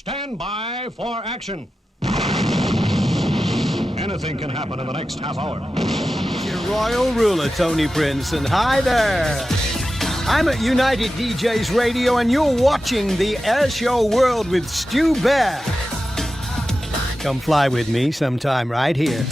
Stand by for action. Anything can happen in the next half hour. Your royal ruler, Tony Prince, and hi there. I'm at United DJs Radio, and you're watching the Airshow World with Stu Bear. Come fly with me sometime right here.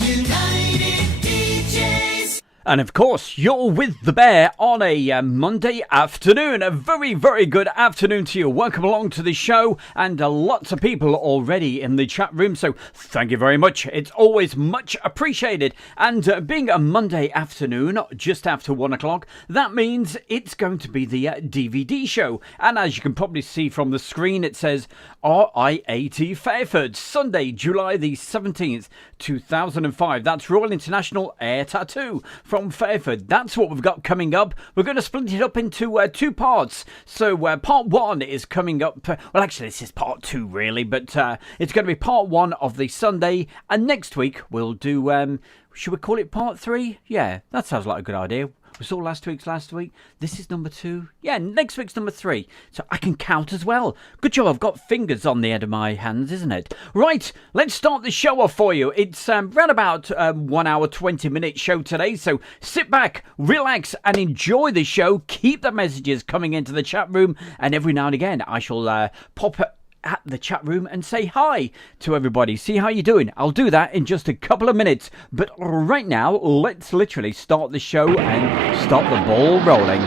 United DJs. And of course, you're with the Bear on a Monday afternoon. A very, very good afternoon to you. Welcome along to the show, and lots of people already in the chat room, so thank you very much. It's always much appreciated. And being a Monday afternoon, just after 1 o'clock, that means it's going to be the DVD show. And as you can probably see from the screen, it says RIAT Fairford, Sunday, July the 17th, 2005. That's Royal International Air Tattoo from Fairford. That's what we've got coming up. We're going to split it up into two parts. So part one is coming up. Well, actually, this is part two, really, but it's going to be part one of the Sunday. And next week, we'll do, should we call it part three? Yeah, that sounds like a good idea. We saw last week. This is number 2. Yeah, next week's number 3. So I can count as well. Good job, I've got fingers on the end of my hands, isn't it? Right, let's start the show off for you. It's around about 1 hour, 20-minute show today. So sit back, relax, and enjoy the show. Keep the messages coming into the chat room. And every now and again, I shall pop at the chat room and say hi to everybody. See how you're doing. I'll do that in just a couple of minutes. But right now, let's literally start the show and start the ball rolling.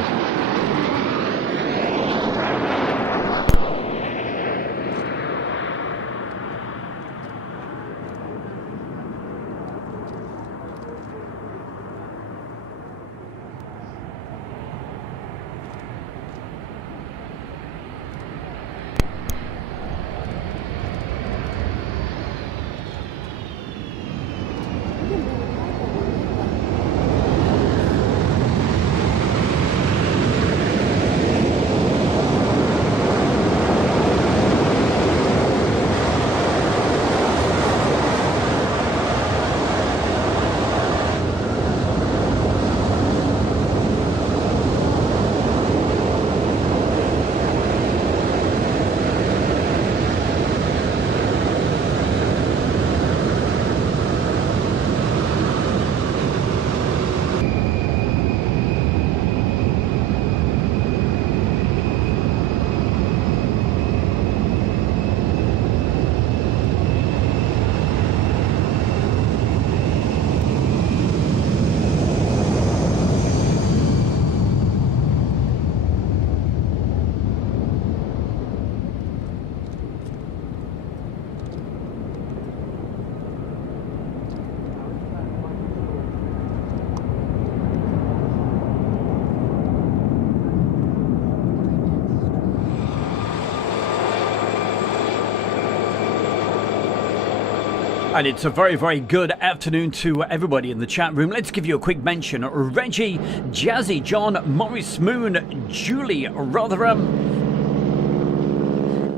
And it's a very, very good afternoon to everybody in the chat room. Let's give you a quick mention. Reggie, Jazzy, John, Morris Moon, Julie, Rotherham,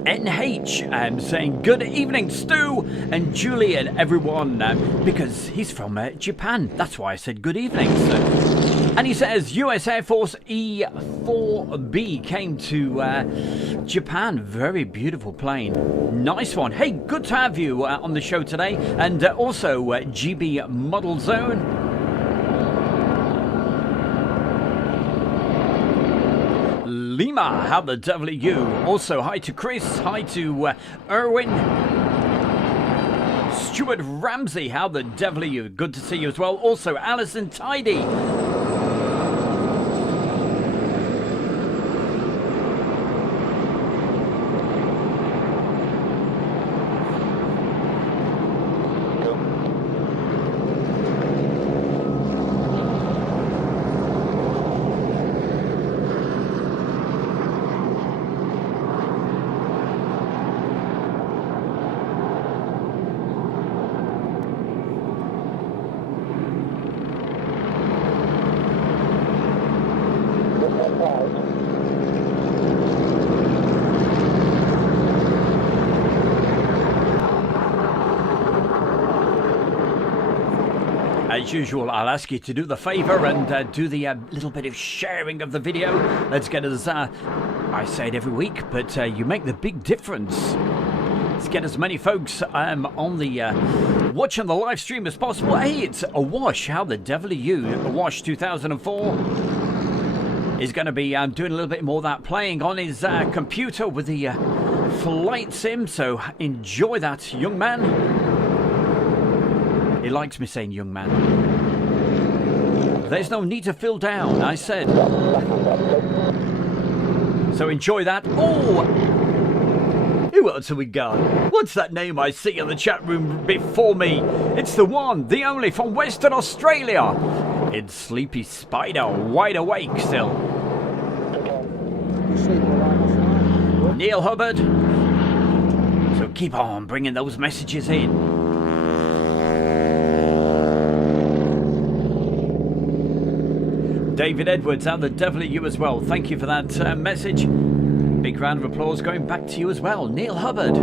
NH, saying good evening, Stu, and Julie and everyone, because he's from Japan. That's why I said good evening. And he says US Air Force E-4B came to Japan. Very beautiful plane. Nice one. Hey, good to have you on the show today. And also GB Model Zone. Lima, how the devil are you? Also, hi to Chris. Hi to Erwin. Stuart Ramsey, how the devil are you? Good to see you as well. Also, Alison Tidy. As usual, I'll ask you to do the favour and do the little bit of sharing of the video. Let's get us I say it every week, but you make the big difference. Let's get as many folks on the watching the live stream as possible. Hey, it's Awash. How the devil are you? Awash 2004 is going to be doing a little bit more of that, playing on his computer with the flight sim. So enjoy that, young man. He likes me saying young man. There's no need to fill down, I said. So enjoy that. Oh! Who else have we got? What's that name I see in the chat room before me? It's the one, the only, from Western Australia. It's Sleepy Spider, wide awake still. Neil Hubbard. So keep on bringing those messages in. David Edwards, how the devil are you as well? Thank you for that message. Big round of applause going back to you as well. Neil Hubbard.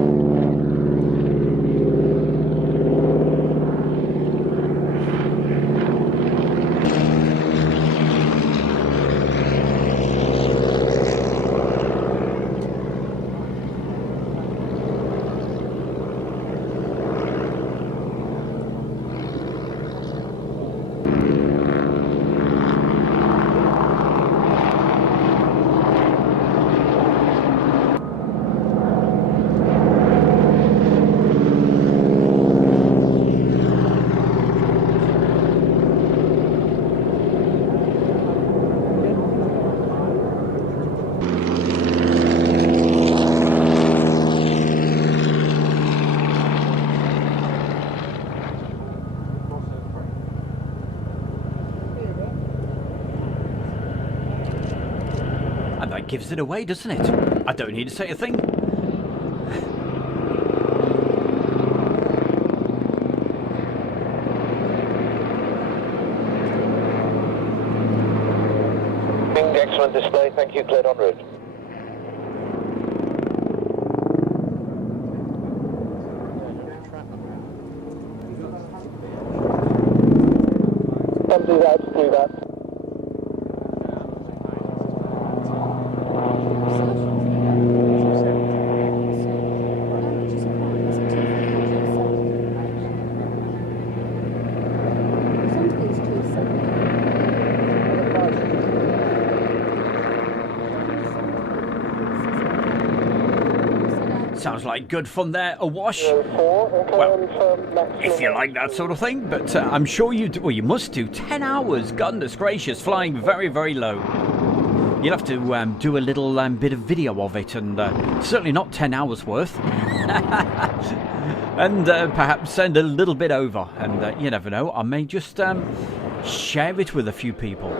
Gives it away, doesn't it? I don't need to say a thing. Excellent display, thank you, cleared en route. Do that. Sounds like good fun there, Awash. Well, if you like that sort of thing, but I'm sure you do. Well, you must do 10 hours, goodness gracious, flying very, very low. You'll have to do a little bit of video of it, and certainly not 10 hours worth. And perhaps send a little bit over, and you never know, I may just share it with a few people.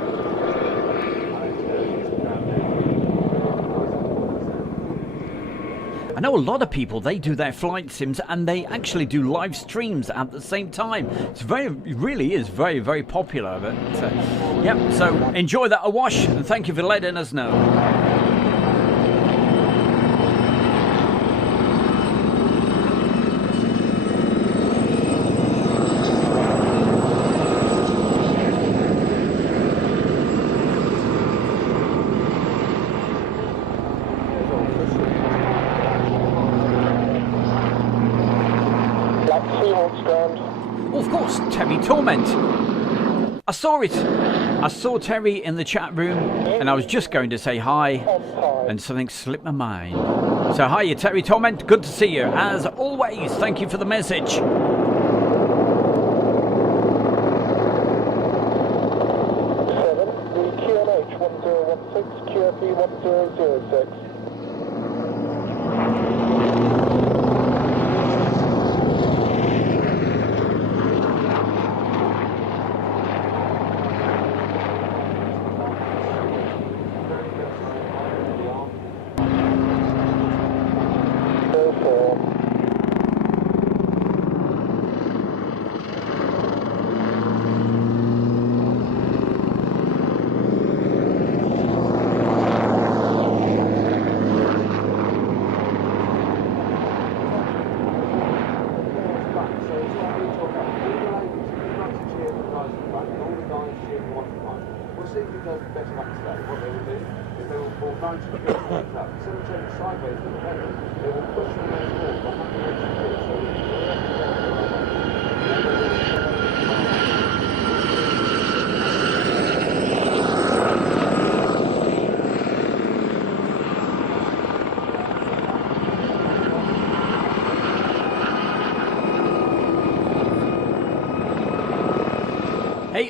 I know a lot of people, they do their flight sims and they actually do live streams at the same time. It really is very, very popular. But yeah, so enjoy that, Awash, and thank you for letting us know. Of course, Terry Torment. I saw it. I saw Terry in the chat room, and I was just going to say hi, and something slipped my mind. So hi, Terry Torment. Good to see you. As always, thank you for the message. 7, the QNH 1016, QFE 1006. We'll see if it does better next day. What they will do is they will pull 90 degrees Hey,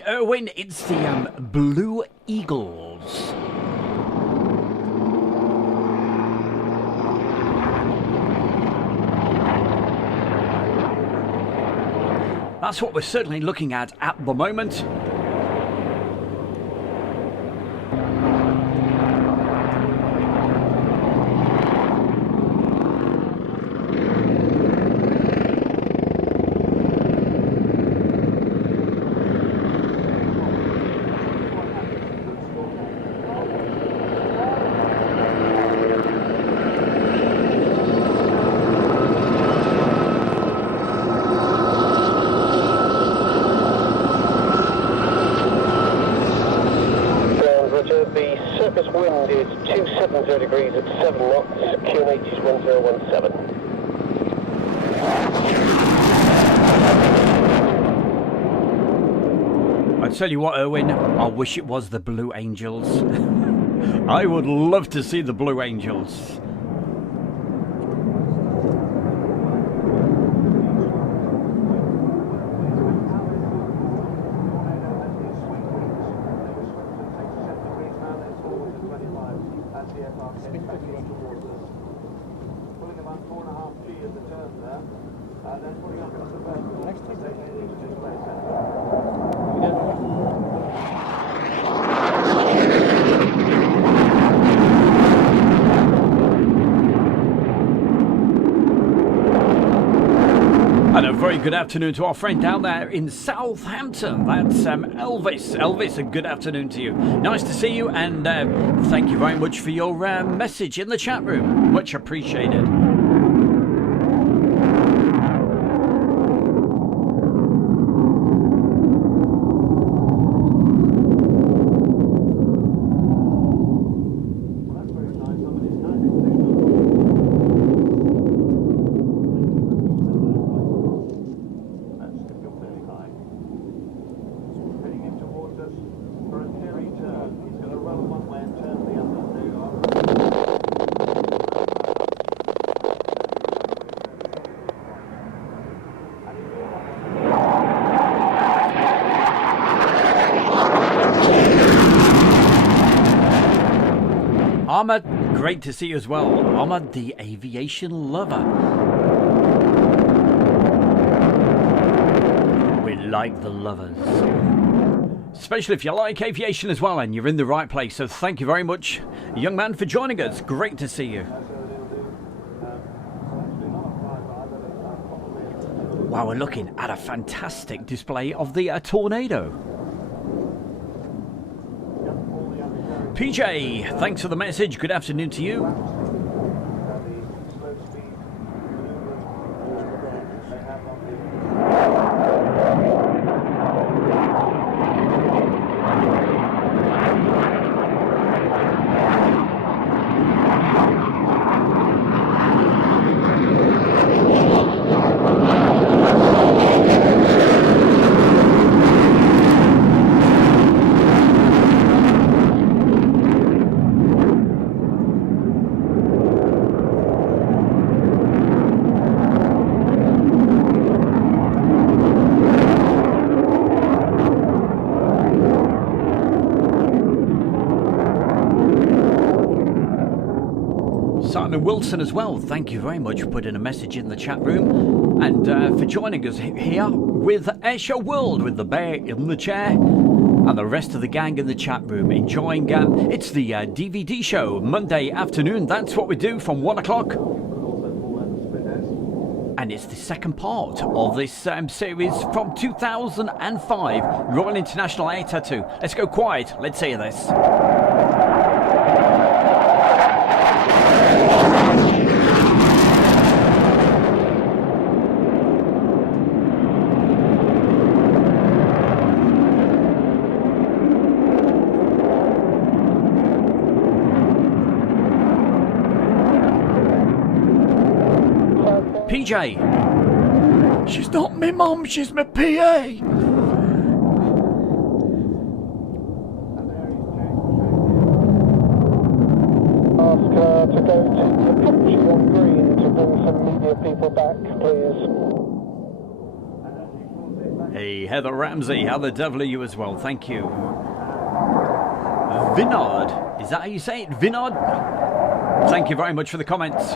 Erwin, it's the Blue Eagles. That's what we're certainly looking at the moment. Wind is 270 degrees at 7 knots, QNH is 1017. I tell you what, Erwin, I wish it was the Blue Angels. I would love to see the Blue Angels. And a very good afternoon to our friend down there in Southampton. That's Elvis. Elvis, a good afternoon to you. Nice to see you, and thank you very much for your message in the chat room. Much appreciated. Ahmad, great to see you as well. Ahmad, the aviation lover. We like the lovers. Especially if you like aviation as well, and you're in the right place. So thank you very much, young man, for joining us. Great to see you. Wow, we're looking at a fantastic display of the Tornado. PJ, thanks for the message. Good afternoon to you. Simon Wilson as well, thank you very much for putting a message in the chat room and for joining us here with Airshow World with the bear in the chair and the rest of the gang in the chat room enjoying it's the DVD show Monday afternoon. That's what we do from 1 o'clock, and it's the second part of this series from 2005 Royal International Air Tattoo. Let's go quiet, let's hear this. PJ. She's not me mum, she's my PA. Ask her to go to the Apache on green to bring some media people back, please. Hey, Heather Ramsey, how the devil are you as well? Thank you. Vinard, is that how you say it? Vinard? Thank you very much for the comments.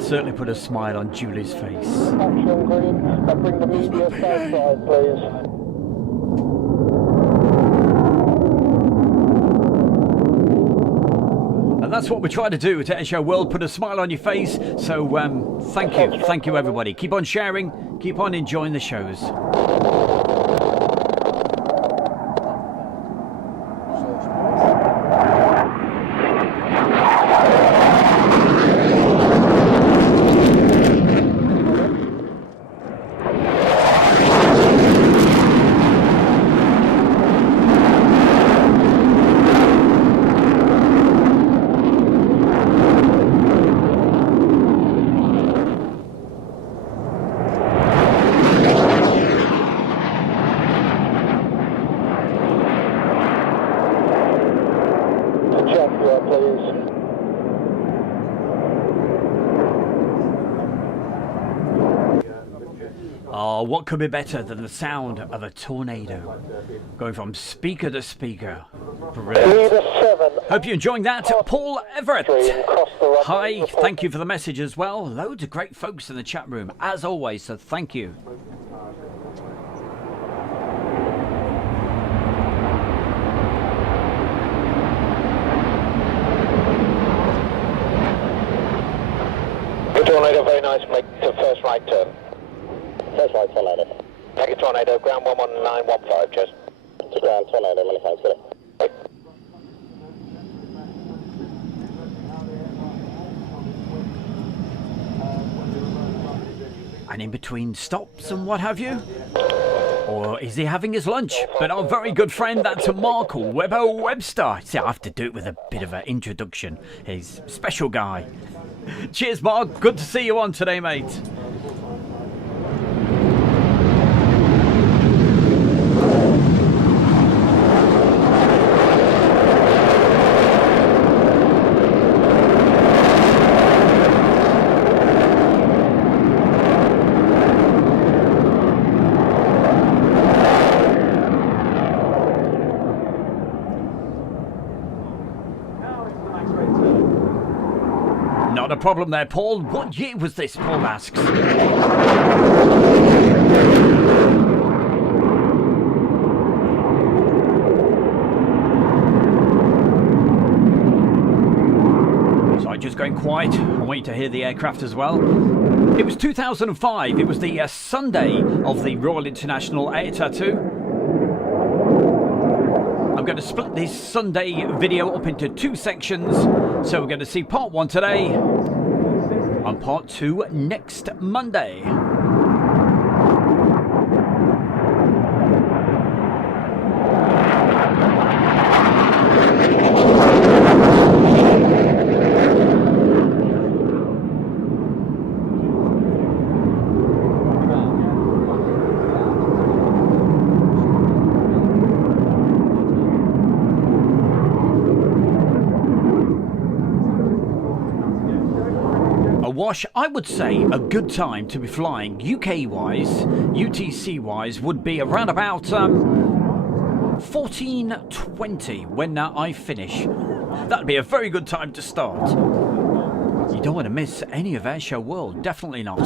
Certainly put a smile on Julie's face. Action green, and bring the media side, please. And that's what we're trying to do to Air World, put a smile on your face. So thank you everybody. Keep on sharing, keep on enjoying the shows. Jaguar, please. Oh, what could be better than the sound of a tornado going from speaker to speaker? Brilliant. Hope you're enjoying that. Paul Everett. Hi, thank you for the message as well. Loads of great folks in the chat room, as always, so thank you. Good tornado, very nice. Make the first right turn. First right tornado. Take a tornado, ground 11915, just. To ground tornado, many thanks, get it. And in between stops and what have you? Or is he having his lunch? But our very good friend, that's Mark Webster. See, I have to do it with a bit of an introduction. He's a special guy. Cheers, Mark. Good to see you on today, mate. Not a problem there, Paul. What year was this, Paul asks? So I'm just going quiet. I'm waiting to hear the aircraft as well. It was 2005. It was the Sunday of the Royal International Air Tattoo. I'm going to split this Sunday video up into two sections. So we're going to see part one today and part two next Monday. Wash, I would say a good time to be flying UK-wise, UTC-wise, would be around about 14:20 when I finish. That'd be a very good time to start. You don't want to miss any of Airshow World, definitely not.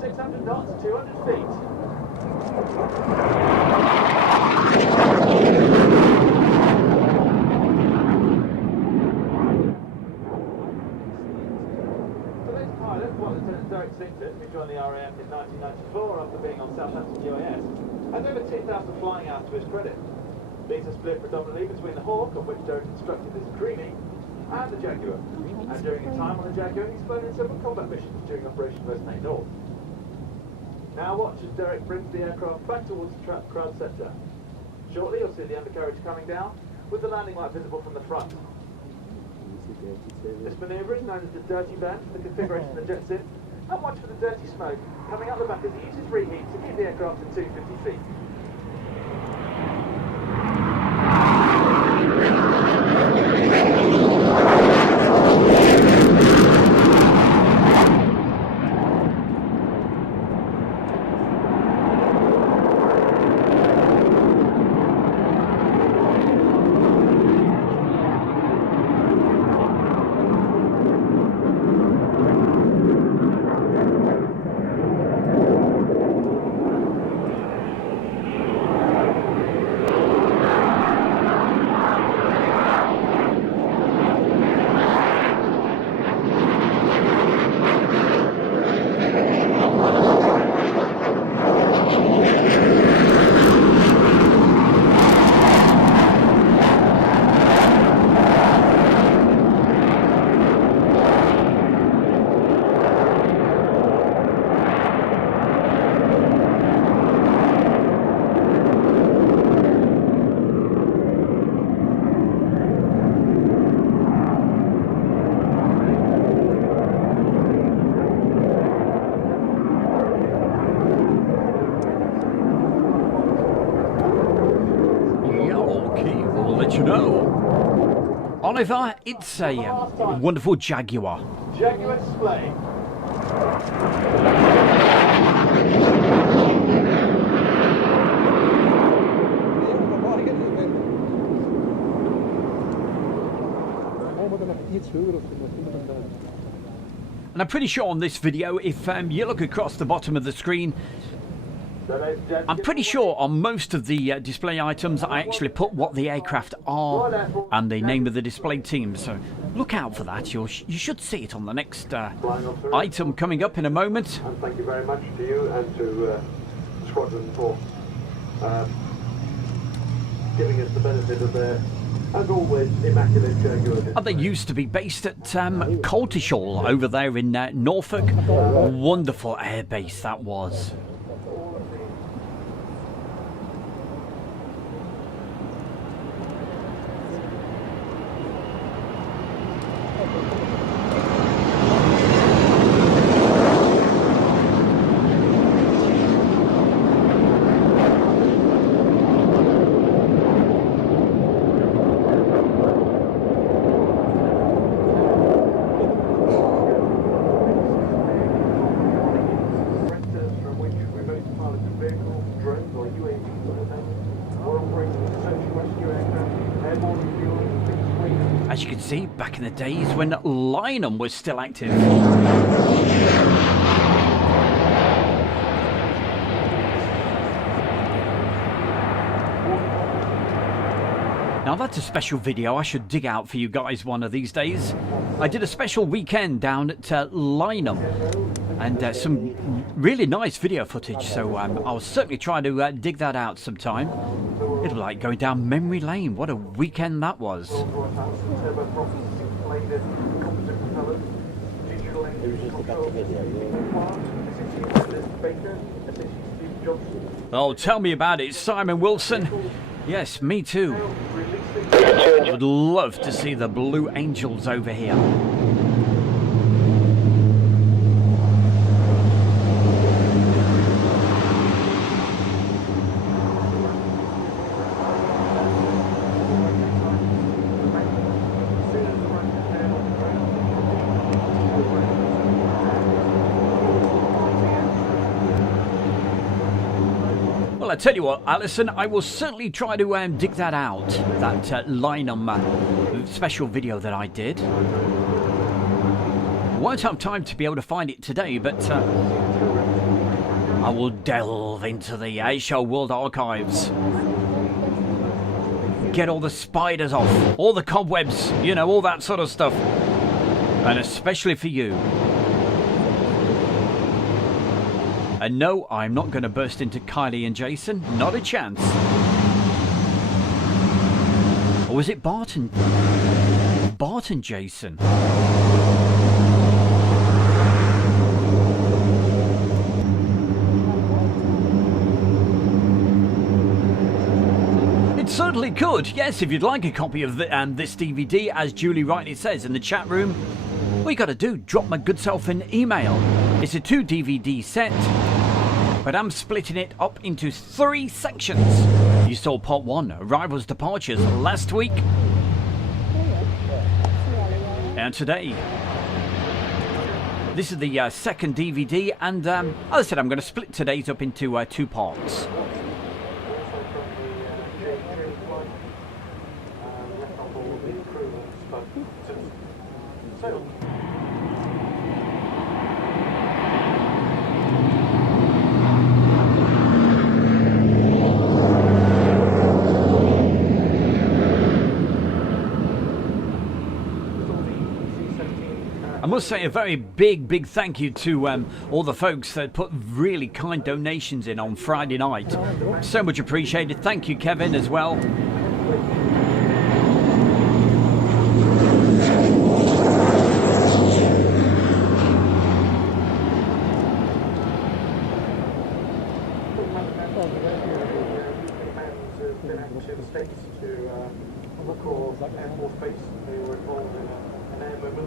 600 knots, 200 feet. Today's pilot was Lieutenant Derek Singleton, who joined the RIAT in 1994 after being on Southampton UAS, has over 2,000 flying hours to his credit. These are split predominantly between the Hawk, of which Derek instructed his creaming, and the Jaguar. And during his time on the Jaguar, he's flown in several combat missions during Operation Resonate North. Now watch as Derek brings the aircraft back towards the trapped crowd centre. Shortly you'll see the undercarriage coming down, with the landing light visible from the front. This manoeuvre is known as the dirty bend for the configuration the jet's in, and watch for the dirty smoke coming up the back as he uses reheat to keep the aircraft at 250 feet. Oliver, it's a wonderful Jaguar. Jaguar display. And I'm pretty sure on this video, if you look across the bottom of the screen, I'm pretty sure on most of the display items I actually put what the aircraft are and the name of the display team, so look out for that. You should see it on the next item coming up in a moment. And thank you very much to you and to Squadron for giving us the benefit of their, as always, immaculate Jaguar. They used to be based at Coltishall over there in Norfolk. Wonderful air base that was. As you can see, back in the days when Lynham was still active. Now that's a special video I should dig out for you guys one of these days. I did a special weekend down at Lynham and some really nice video footage, so I'll certainly try to dig that out sometime. It'll be like going down memory lane. What a weekend that was. Oh, tell me about it, Simon Wilson. Yes, me too. Would love to see the Blue Angels over here. I tell you what, Alison, I will certainly try to dig that out, that Lynham special video that I did. Won't have time to be able to find it today, but I will delve into the Airshow World archives. Get all the spiders off, all the cobwebs, you know, all that sort of stuff. And especially for you. And no, I'm not going to burst into Kylie and Jason. Not a chance. Or was it Bart and Jason? It certainly could. Yes, if you'd like a copy of this DVD, as Julie rightly says in the chat room, all you got to do, drop my good self an email. It's a 2 DVD set, but I'm splitting it up into 3 sections. You saw part 1, Arrivals Departures, last week. And today, this is the second DVD, and as I said, I'm going to split today's up into 2 parts. I must say a very big thank you to all the folks that put really kind donations in on Friday night. So much appreciated. Thank you, Kevin, as well.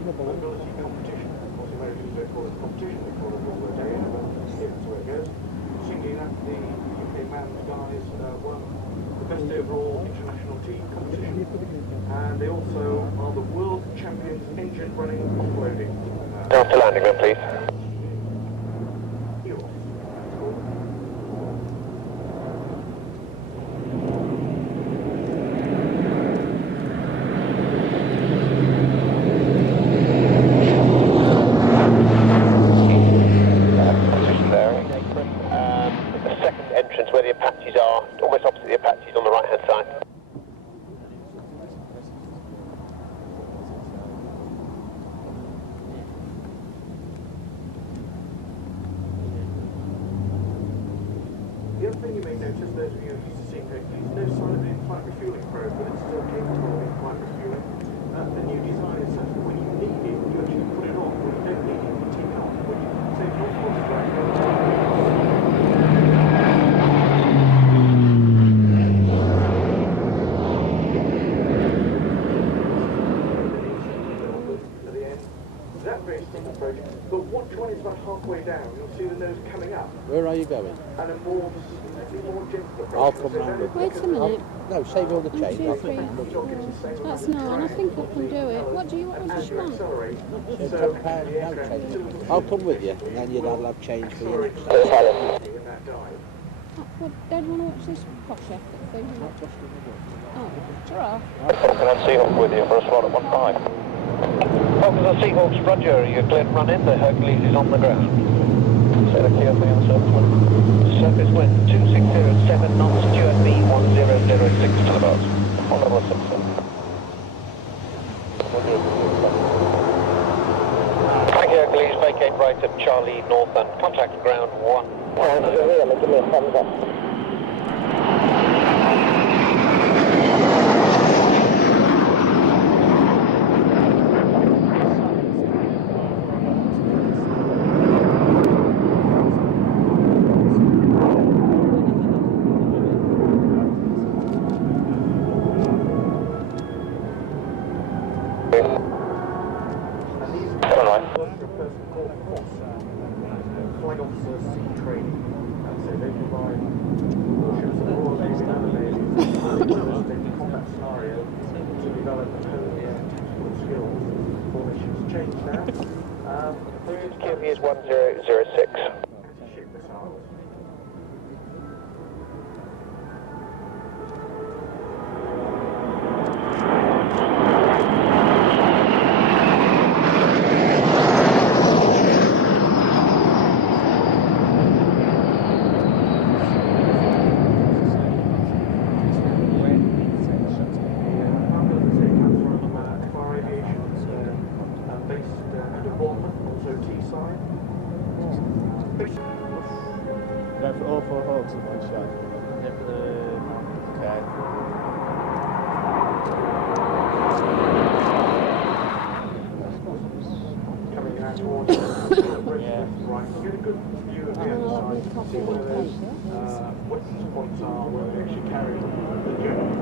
Mobility competition. Of course, Americans don't call it competition, they call it all the day, but that's the way it goes. Interestingly enough, the UK Man's guys won the best overall international team competition, and they also are the world champions engine running offloading. After landing then, please. The other thing you may notice, those of you who used to see Hercules, no sign of in-flight refueling probe, but it's still capable of in-flight refueling. The new design is such that when you need it, you actually put it on. When you don't need it, you take it off. When you take it off, it's that very steep approach, but watch when it's about halfway down, you'll see the nose coming up. Where are you going? And a more gentle approach. I'll come round with you. Wait a minute. No, save all the change. 1, I'll 2, 3. come round with you. That's 9. I think I can do it. What do you want me to shmont? £10, no change. I'll come with you, and then you'll have change for your next time. Well, don't want to watch this posh effort thing. Oh, ta-ra. Falcon and Seahawk with you for a slot at 1-5. Falcons and Seahawks, roger, you're cleared to run in, the Hercules is on the ground. Set a carefully on surface wind. Surface wind 2607 knots, Stuart B1006 to the box. On level 67. Thank you, Hercules, vacate right at Charlie North and contact ground 1. Give me a thumbs up. Flag officers sea training, and so they provide warships and all the combat scenario to develop and hone their tactical skills. Formations change now. QP is 1006. Anti-ship missiles. Go for all 4 hawks in one shot. Go for the... Okay. Coming out towards the Yeah. right, get a good view of the outside, see where those wetland spots are, where they actually carry the general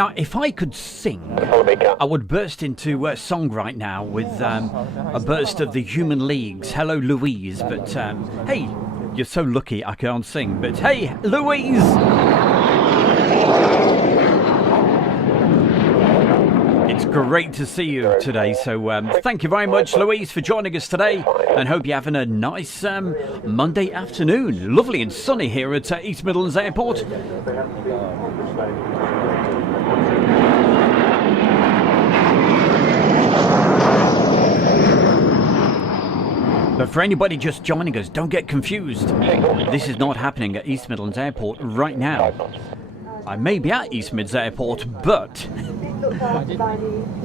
Now, if I could sing, I would burst into song right now with a burst of the Human League's Hello Louise. But hey, you're so lucky I can't sing. But hey, Louise! It's great to see you today. So thank you very much, Louise, for joining us today. And hope you're having a nice Monday afternoon. Lovely and sunny here at East Midlands Airport. But for anybody just joining us, don't get confused. This is not happening at East Midlands Airport right now. I may be at East Mids Airport, but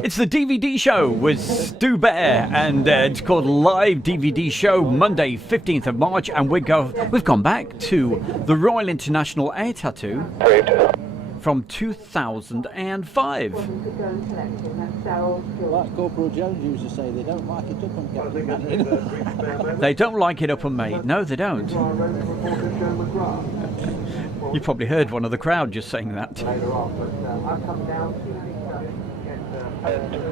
it's the DVD show with Stu Bear, and it's called Live DVD Show, Monday, 15th of March, and we've gone back to the Royal International Air Tattoo from 2005. Like Corporal Jones used to say, they don't like it up on Captain Manning. They don't like it up on me. No, they don't. You probably heard one of the crowd just saying that.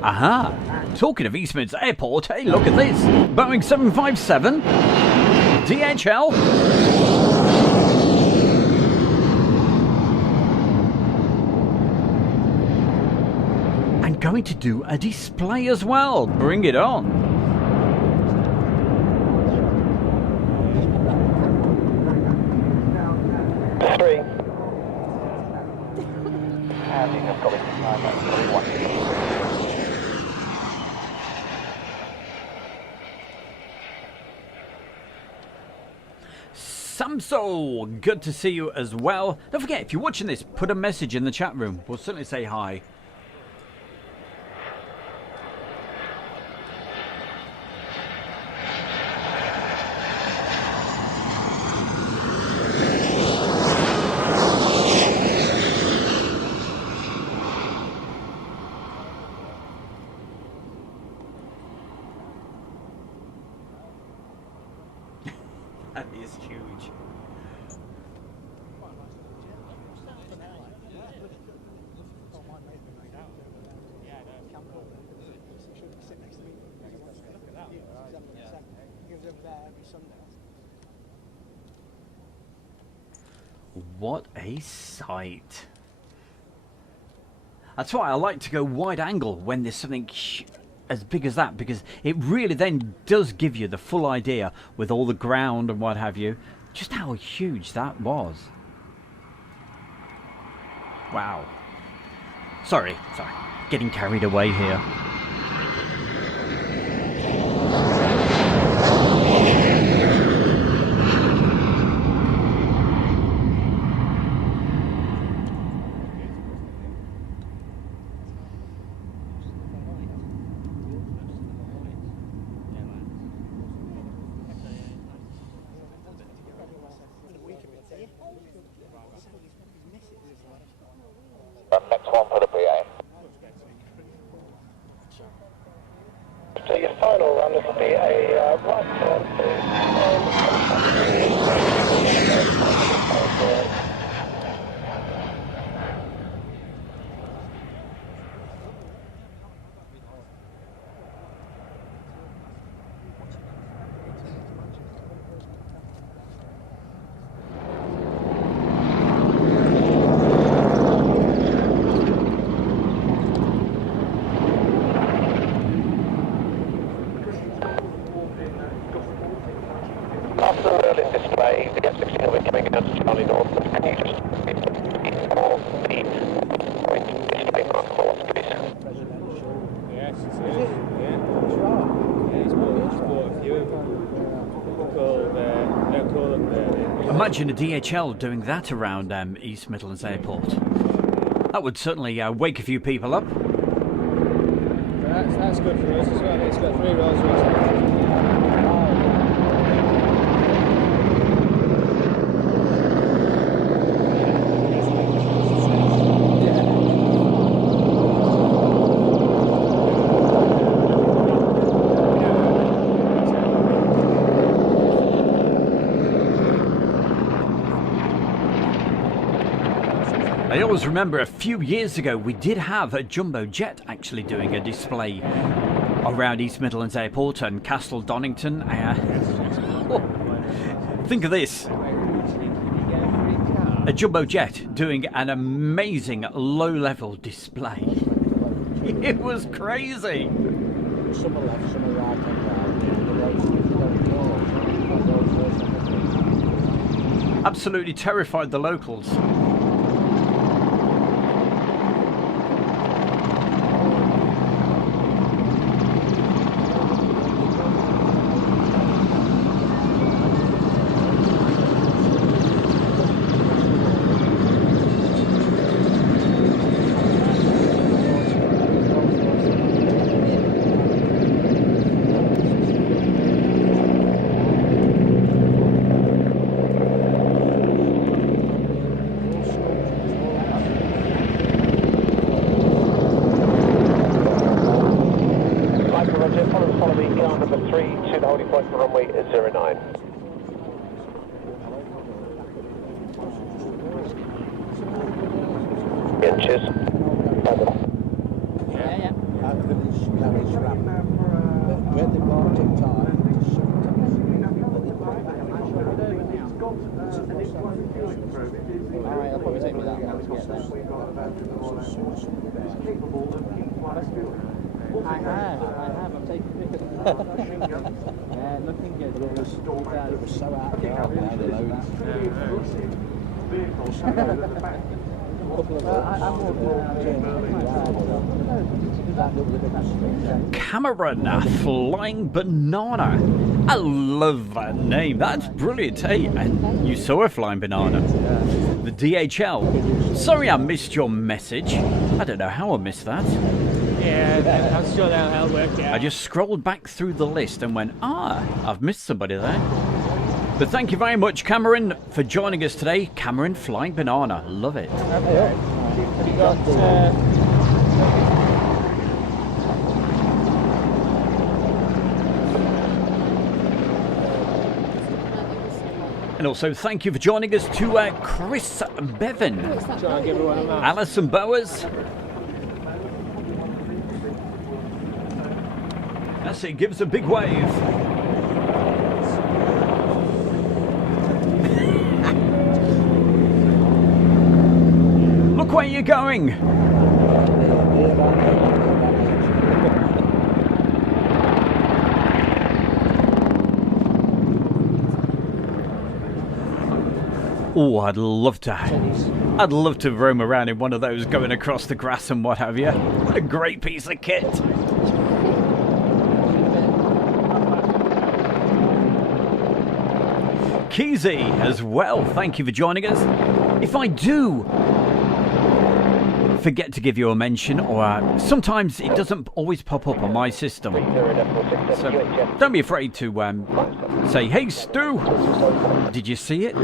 Aha! Talking of East Mids Airport, hey, look at this. Boeing 757 DHL. And going to do a display as well. Bring it on. Samso, good to see you as well. Don't forget, if you're watching this, put a message in the chat room. We'll certainly say hi. That is huge. What a sight. That's why I like to go wide angle when there's something as big as that, because it really then does give you the full idea with all the ground and what have you, just how huge that was. Wow. Sorry, getting carried away here. Next one for the PA. Imagine a DHL doing that around East Midlands Airport. That would certainly wake a few people up. That's good for us as well. It's got 3 Rolls Royces. I always remember a few years ago we did have a jumbo jet actually doing a display around East Midlands Airport and Castle Donington. Think of this. A jumbo jet doing an amazing low-level display. It was crazy. Some are left, some are right and right. Absolutely terrified the locals. Inches. Yeah. When they marked it time, Alright, I'll probably take me that one to get there. I have, I've taken pictures. Yeah, looking good. it was so out there, the loads. Cameron Flying Banana. I love that name. That's brilliant, hey? And you saw a flying banana. The DHL. Sorry I missed your message. I don't know how I missed that. Yeah, I'm sure that'll work out. I just scrolled back through the list and went, I've missed somebody there. But thank you very much, Cameron, for joining us today. Cameron Flying Banana. Love it. Okay. Have you got... And also thank you for joining us to Chris Bevan, Try and give everyone a mark. Alison Bowers. That's it, give us a big wave. Look where you're going. Oh, I'd love to roam around in one of those going across the grass and what have you. What a great piece of kit. Keezy as well, thank you for joining us. If I do forget to give you a mention, or sometimes it doesn't always pop up on my system, so don't be afraid to say, hey Stu, did you see it?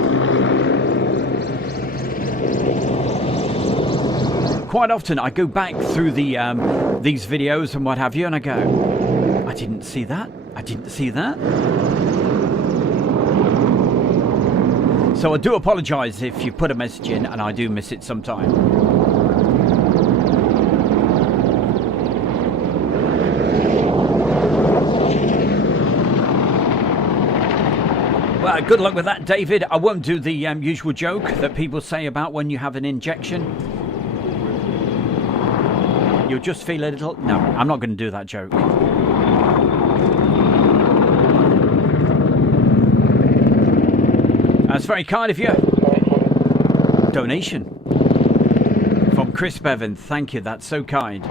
Quite often I go back through the these videos and what have you, and I go, I didn't see that. So I do apologise if you put a message in and I do miss it sometime. Well, good luck with that, David. I won't do the usual joke that people say about when you have an injection. You'll just feel a little... No, I'm not going to do that joke. That's very kind of you. Donation from Chris Bevan. Thank you. That's so kind.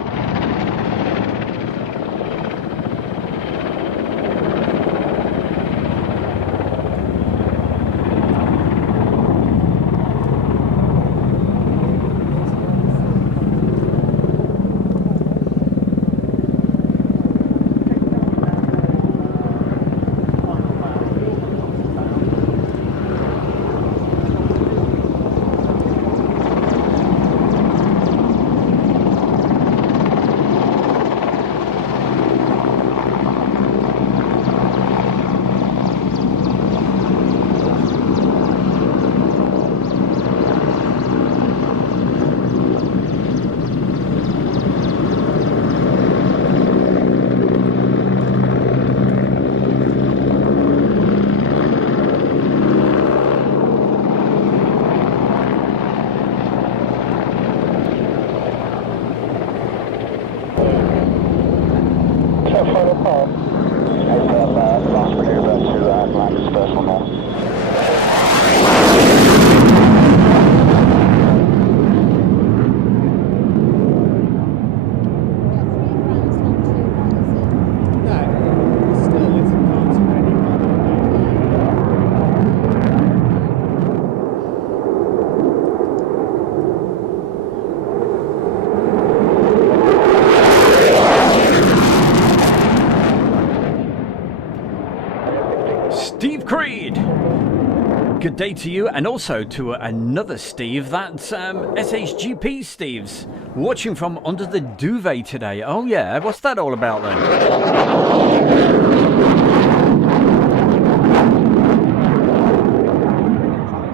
good day to you, and also to another Steve. That's SHGP Steve's watching from under the duvet today. Oh yeah, what's that all about then?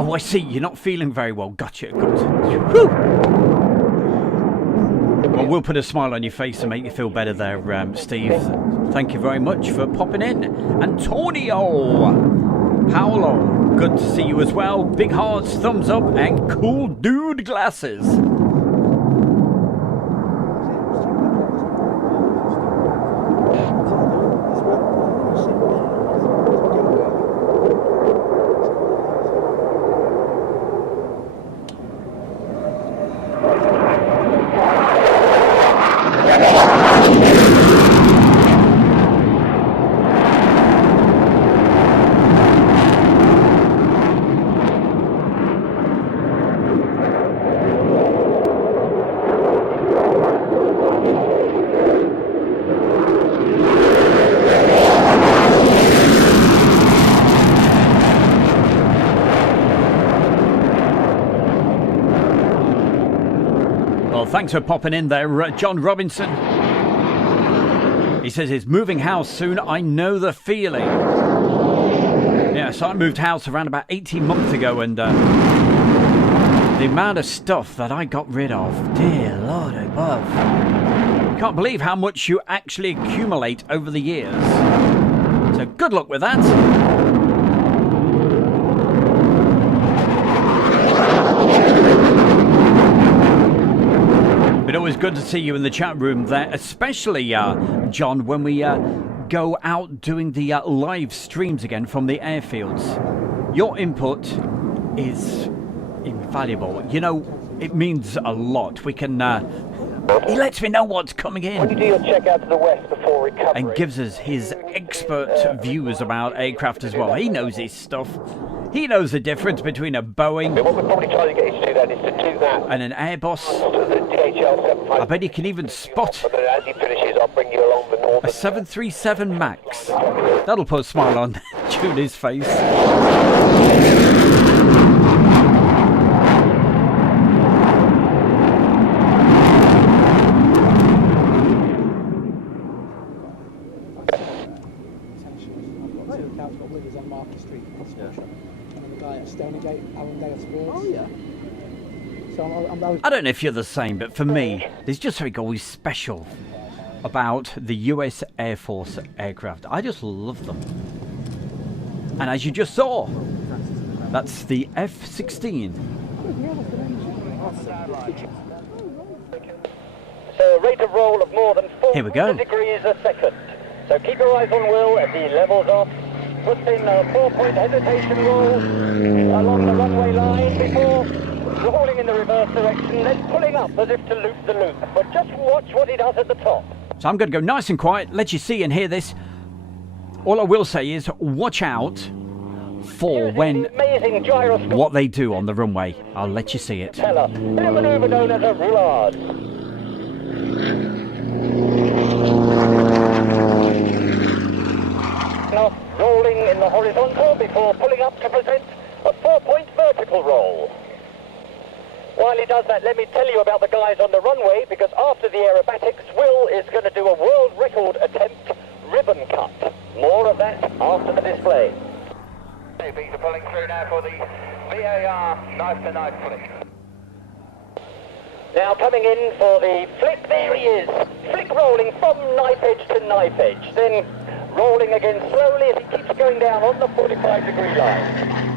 Oh, I see, you're not feeling very well. Gotcha, good. Whew. Well, we'll put a smile on your face and make you feel better there, Steve. Thank you very much for popping in. Antonio, Paolo, good to see you as well. Big hearts, thumbs up, and cool dude glasses. Thanks for popping in there, John Robinson. He says he's moving house soon. I know the feeling. Yeah, so I moved house around about 18 months ago, and the amount of stuff that I got rid of, dear Lord above. You can't believe how much you actually accumulate over the years. So good luck with that. But always good to see you in the chat room there, especially, John, when we go out doing the live streams again from the airfields. Your input is invaluable. You know, it means a lot. We can... he lets me know what's coming in. When you do your check out to the west before recovery... And gives us his expert views about aircraft as well. He knows his stuff. He knows the difference between a Boeing... What we're probably trying to get you to do then is to do that... and an Airbus. DHL I bet he can even spot... But then as he finishes, I'll bring you along the northern... a 737 MAX. That'll put a smile on Julie's face. I don't know if you're the same, but for me, there's just something always special about the US Air Force aircraft. I just love them. And as you just saw, that's the F-16. So a rate of roll of more than 4 Here we go. degrees a second. So keep your eyes on Will as he levels off. Puts in a 4-point hesitation roll along the runway line before rolling in the reverse direction, then pulling up as if to loop the loop. But just watch what he does at the top. So I'm going to go nice and quiet, let you see and hear this. All I will say is watch out for when what they do on the runway. I'll let you see it. In a manoeuvre known as a roulade. Now rolling in the horizontal before pulling up to present a 4-point vertical roll. While he does that, let me tell you about the guys on the runway, because after the aerobatics, Will is going to do a world record attempt ribbon cut. More of that after the display. These are pulling through now for the VAR knife-to-knife flick. Now coming in for the flick, there he is. Flick rolling from knife edge to knife edge, then rolling again slowly as he keeps going down on the 45-degree line.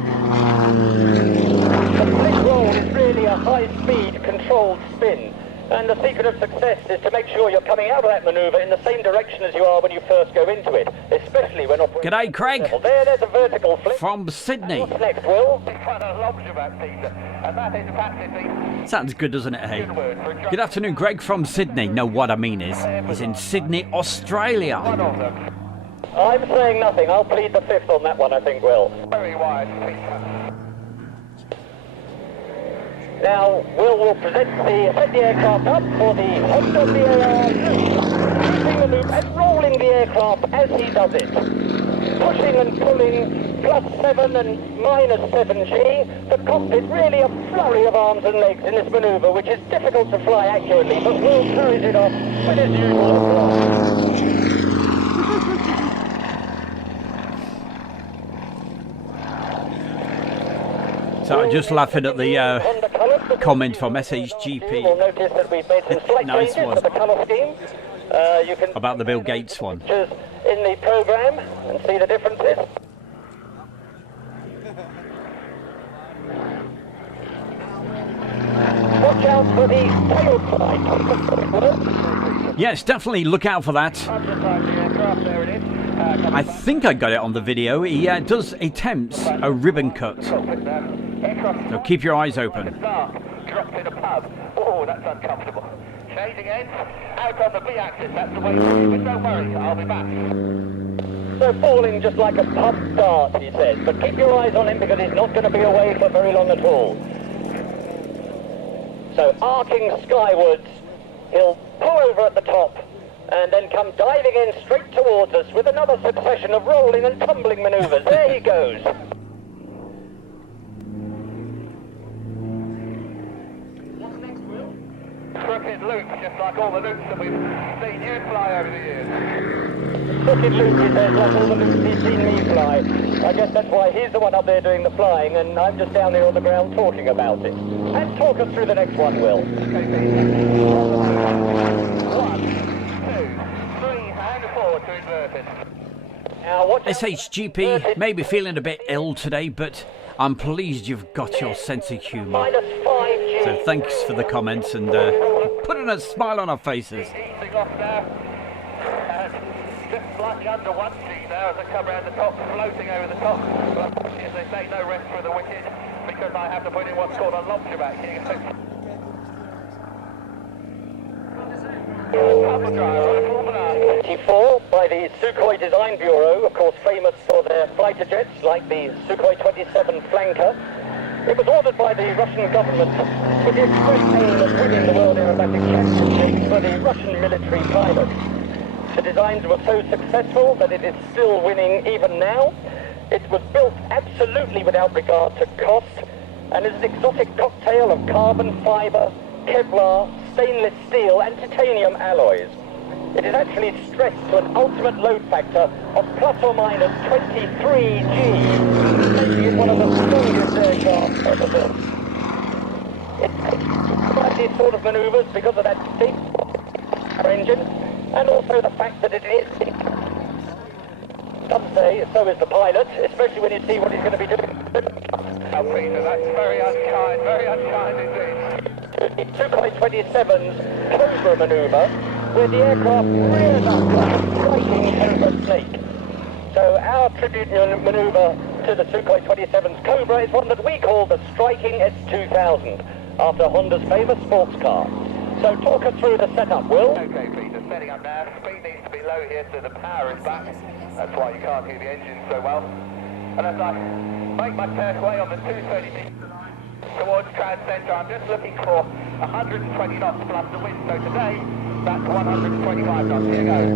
The flick roll is really a high-speed, controlled spin. And the secret of success is to make sure you're coming out of that manoeuvre in the same direction as you are when you first go into it, especially when operating... G'day, Craig. There's a vertical flip. From Sydney. What's next, Will? Sounds good, doesn't it, hey? Good afternoon, Greg from Sydney. No, what I mean is, he's in Sydney, Australia. I'm saying nothing. I'll plead the fifth on that one, I think, Will. Very wide. Now, Will set the aircraft up for the hoist of the AR, looping the loop and rolling the aircraft as he does it. pushing and pulling, +7 and -7G. The cockpit, really a flurry of arms and legs in this manoeuvre, which is difficult to fly accurately, but Will carries it off with his usual applause. So I'm just laughing at the comment from SHGP. You'll notice that we've made some slight Nice changes one. to the colour scheme. You can About the Bill Gates one. pictures in the programme and see the differences. Watch out for the tail slide. Yes, definitely look out for that. I think I got it on the video. He does attempts a ribbon cut. So keep your eyes open. Dropped in a pub. Oh, that's uncomfortable. Changing ends, out on the B-axis, that's the way to do it, but don't worry, I'll be back. So falling just like a pub dart, he says, but keep your eyes on him because he's not going to be away for very long at all. So arcing skywards, he'll pull over at the top and then come diving in straight towards us with another succession of rolling and tumbling manoeuvres. There he goes. Crooked loop, just like all the loops that we've seen you fly over the years. Crooked loop, he says, like all the loops he's seen me fly. I guess that's why he's the one up there doing the flying, and I'm just down there on the ground talking about it. And talk us through the next one, Will. 1, 2, 3, and 4 to invert it. Now, watch out. SHGP may be feeling a bit ill today, but I'm pleased you've got your sense of humour. -5G. So thanks for the comments and putting a smile on our faces. Easing off now. And just slightly under 1G now as I come round the top, floating over the top. But as they say, no rest for the wicked, because I have to put in what's called a lobster back. Here you go. Cover driver on a Formula 24 by the Sukhoi Design Bureau, of course famous for their fighter jets like the Sukhoi 27 Flanker. It was ordered by the Russian government with the express aim of winning the World Aerobatic Championship for the Russian military pilots. The designs were so successful that it is still winning even now. It was built absolutely without regard to cost and is an exotic cocktail of carbon fibre, Kevlar, stainless steel and titanium alloys. It is actually stressed to an ultimate load factor of ±23G, making it one of the strongest aircraft ever built. It's like these sort of manoeuvres because of that big engine, and also the fact that it is, some say, so is the pilot, especially when you see what he's going to be doing. Oh, Peter, that's very unkind indeed. The Sukhoi 27's Cobra manoeuvre, where the aircraft rears up like a striking cobra snake. So our tribute manoeuvre to the Sukhoi 27's Cobra is one that we call the striking S2000, after Honda's famous sports car. So talk us through the setup, Will. Okay, Peter, setting up now. Speed needs to be low here so the power is back. That's why you can't hear the engine so well. And as I make my turn away on the 230 towards Trans Centre, I'm just looking for 120 knots plus the wind. So today, that's 125 knots. Here goes.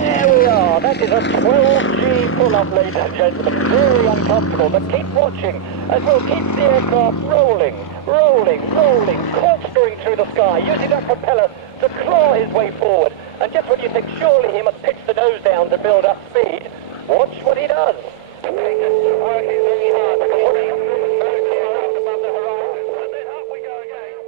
There we are. That is a 12G pull-up, ladies and gentlemen. Very uncomfortable, but keep watching as we'll keep the aircraft rolling, corkscrewing through the sky, using that propeller to claw his way forward. And just when you think surely he must pitch the nose down to build up speed, watch what he does. Working very hard. Above the horizon. And then up we go again.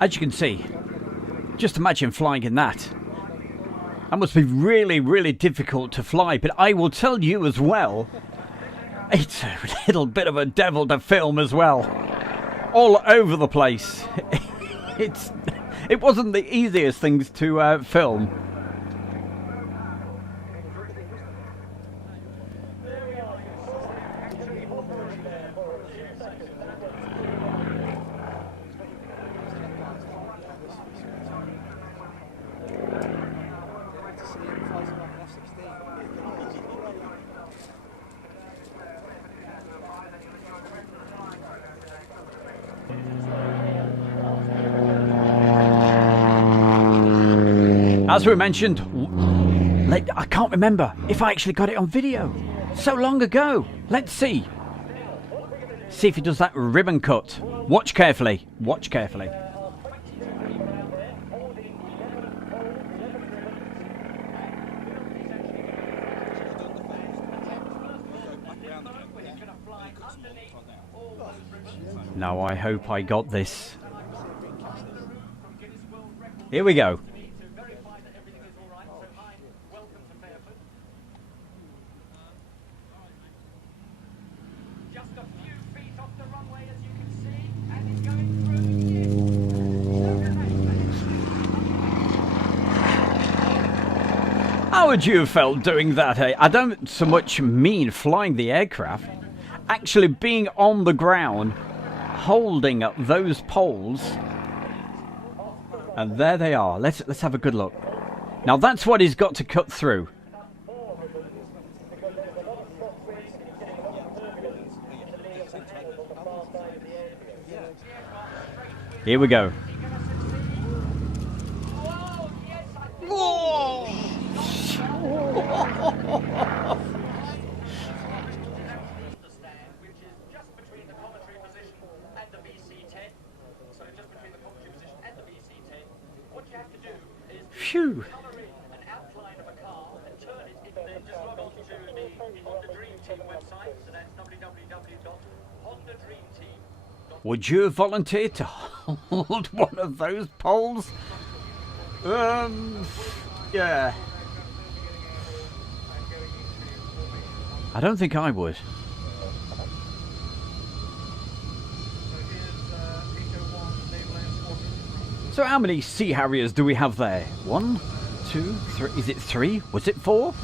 As you can see, just imagine flying in that. That must be really, really difficult to fly, but I will tell you as well, it's a little bit of a devil to film as well. All over the place. It wasn't the easiest things to film. as we mentioned, I can't remember if I actually got it on video. So long ago. Let's see. See if he does that ribbon cut. Watch carefully. Watch carefully. Now I hope I got this. Here we go. Just a few feet off the runway, as you can see, and it's going through. How would you have felt doing that? Eh? I don't so much mean flying the aircraft, actually being on the ground, holding up those poles, and there they are. Let's have a good look. Now that's what he's got to cut through. Here we go. Phew. Would you have volunteered to hold one of those poles? Yeah. I don't think I would. So how many Sea Harriers do we have there? 1, 2, 3. Is it 3? Was it 4?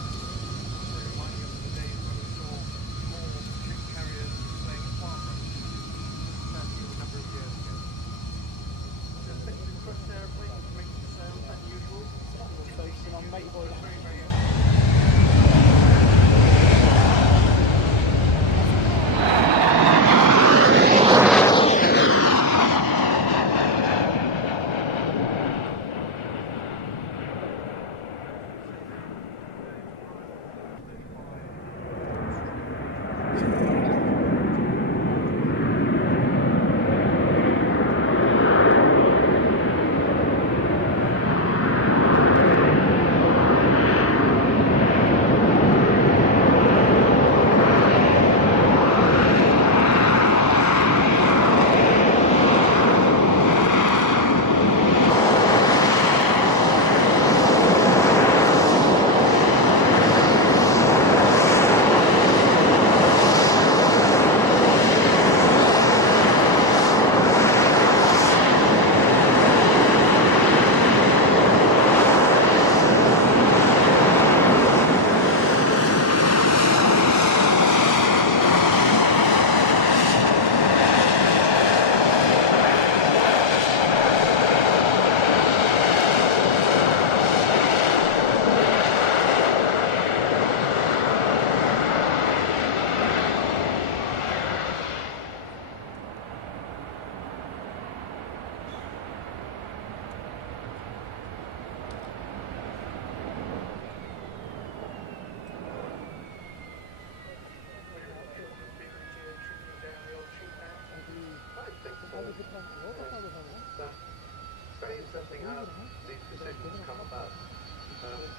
Very interesting how these decisions come about.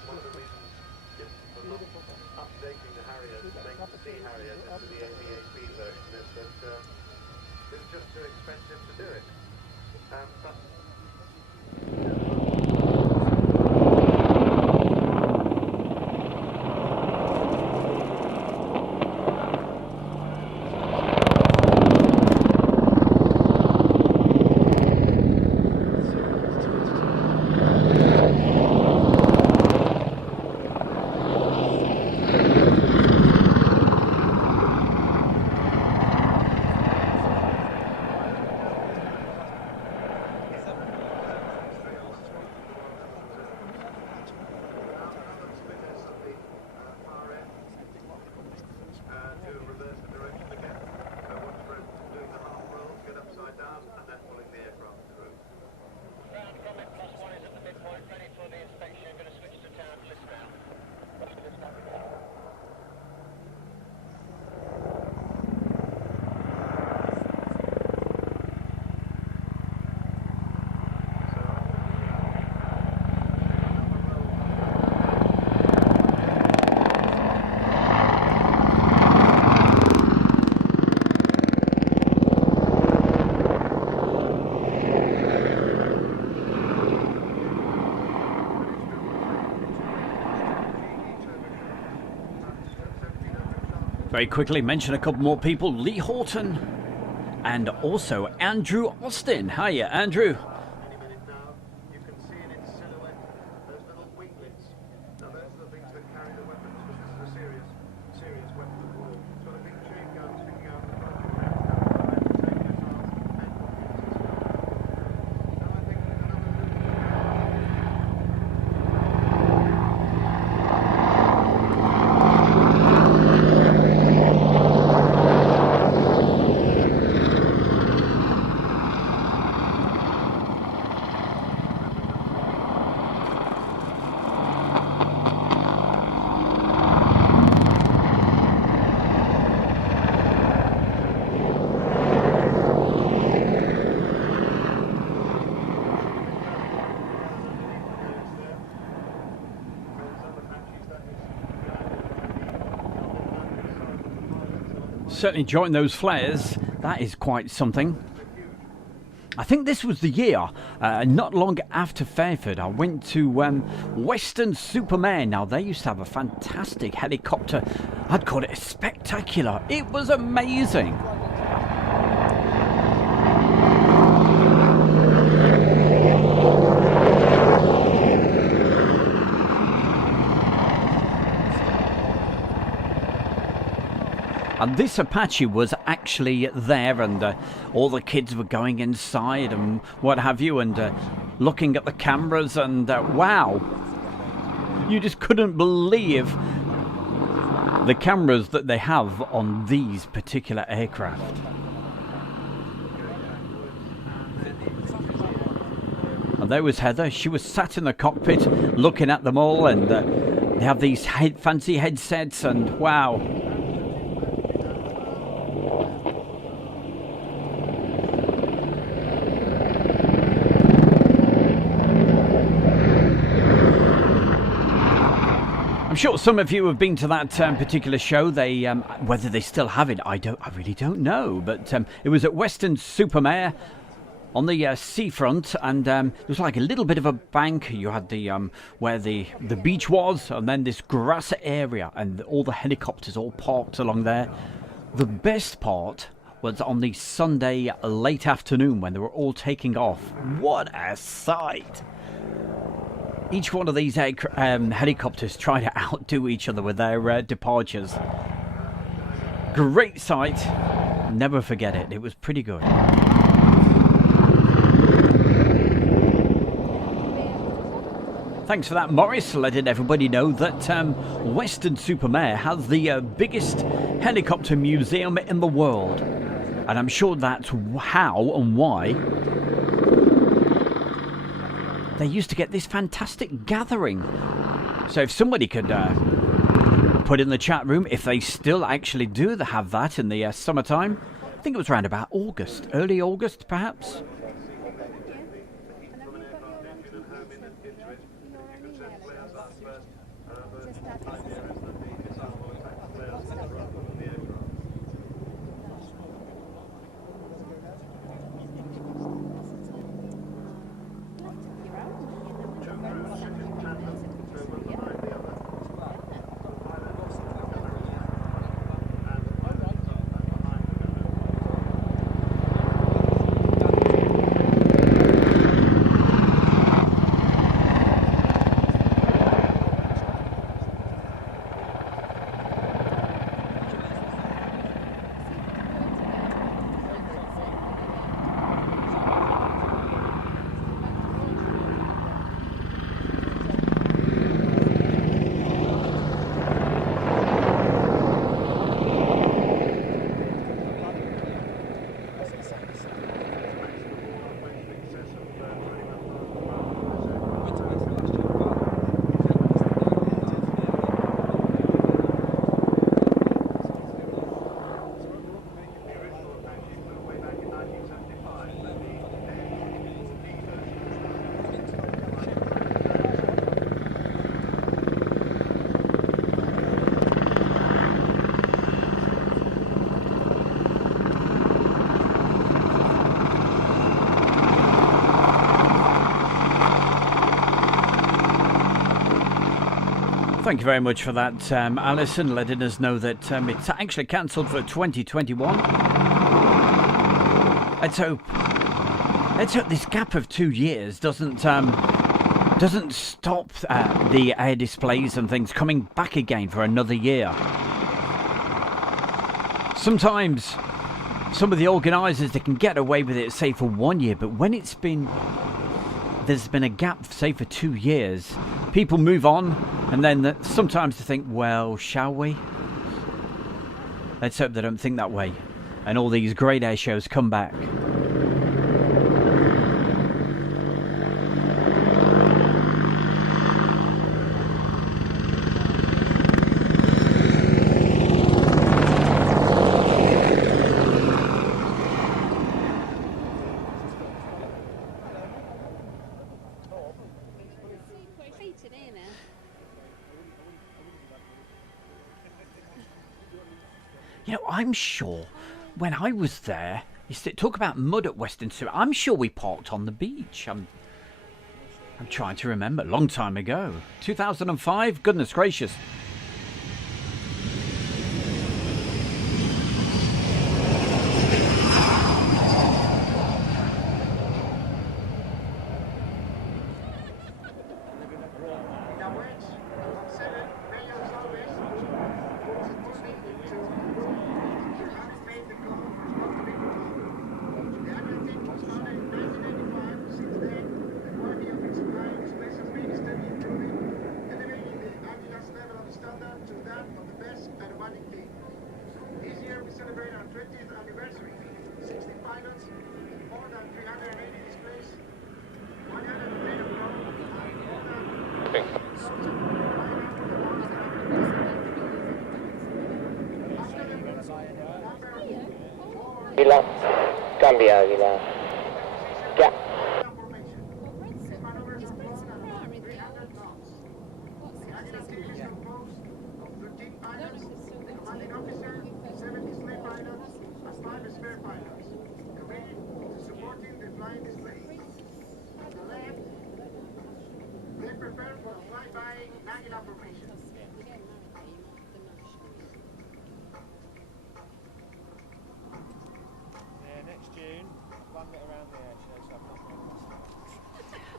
One of the reasons for not updating the Harrier to make the Sea Harrier into the AVAP version is that it's just too expensive to do it. But Very quickly mention a couple more people. Lee Horton and also Andrew Austin. Hiya, Andrew. Any minute now, you can see in its silhouette those little winglets. Now those are the things that carry the weapons, because this is a serious weapon of war. It's got a big chain gun sticking out the front of it. Take missiles and rockets. Now I think there's another Certainly enjoying those flares. That is quite something. I think this was the year, not long after Fairford, I went to Western Superman. Now, they used to have a fantastic helicopter. I'd call it spectacular. It was amazing. And this Apache was actually there, and all the kids were going inside and what have you, and looking at the cameras, and wow, you just couldn't believe the cameras that they have on these particular aircraft. And there was Heather. She was sat in the cockpit looking at them all, and they have these fancy headsets, and wow. I'm sure some of you have been to that particular show. They, whether they still have it, I really don't know. But it was at Western Supermare on the seafront, and it was like a little bit of a bank. You had the where the beach was, and then this grass area, and all the helicopters all parked along there. The best part was on the Sunday late afternoon when they were all taking off. What a sight! Each one of these helicopters trying to outdo each other with their departures. Great sight. Never forget it. It was pretty good. Thanks for that, Morris, letting everybody know that Western Supermare has the biggest helicopter museum in the world. And I'm sure that's how and why they used to get this fantastic gathering. So if somebody could put in the chat room if they still actually do have that in the summertime. I think it was around about August, early August perhaps. Thank you very much for that, Alison, letting us know that it's actually cancelled for 2021. Let's hope this gap of 2 years doesn't stop the air displays and things coming back again for another year. Sometimes some of the organisers, they can get away with it, say, for 1 year, but when there's been a gap, say, for 2 years, people move on, and then sometimes they think, well, shall we? Let's hope they don't think that way, and all these great air shows come back. You know, I'm sure when I was there, talk about mud at Western Surrey, I'm sure we parked on the beach. I'm trying to remember. Long time ago. 2005? Goodness gracious. Águila, cambia Águila. Ya.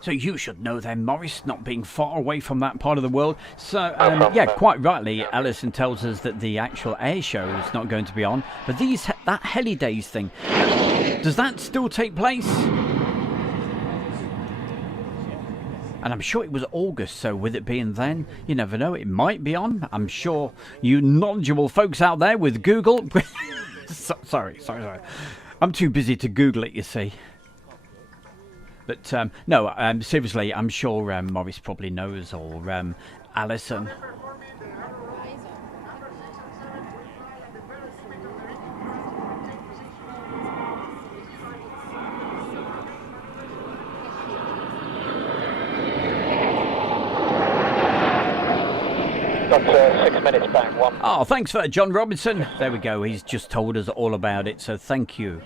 So you should know then, Morris, not being far away from that part of the world. So, yeah, quite rightly, Alison tells us that the actual air show is not going to be on. But that Heli Days thing, does that still take place? And I'm sure it was August, so with it being then, you never know, it might be on. I'm sure you knowledgeable folks out there with Google... sorry. I'm too busy to Google it, you see. But, no, seriously, I'm sure Morris probably knows, or Alison. Got 6 minutes back, one. Oh, thanks for that, John Robinson. There we go, he's just told us all about it, so thank you.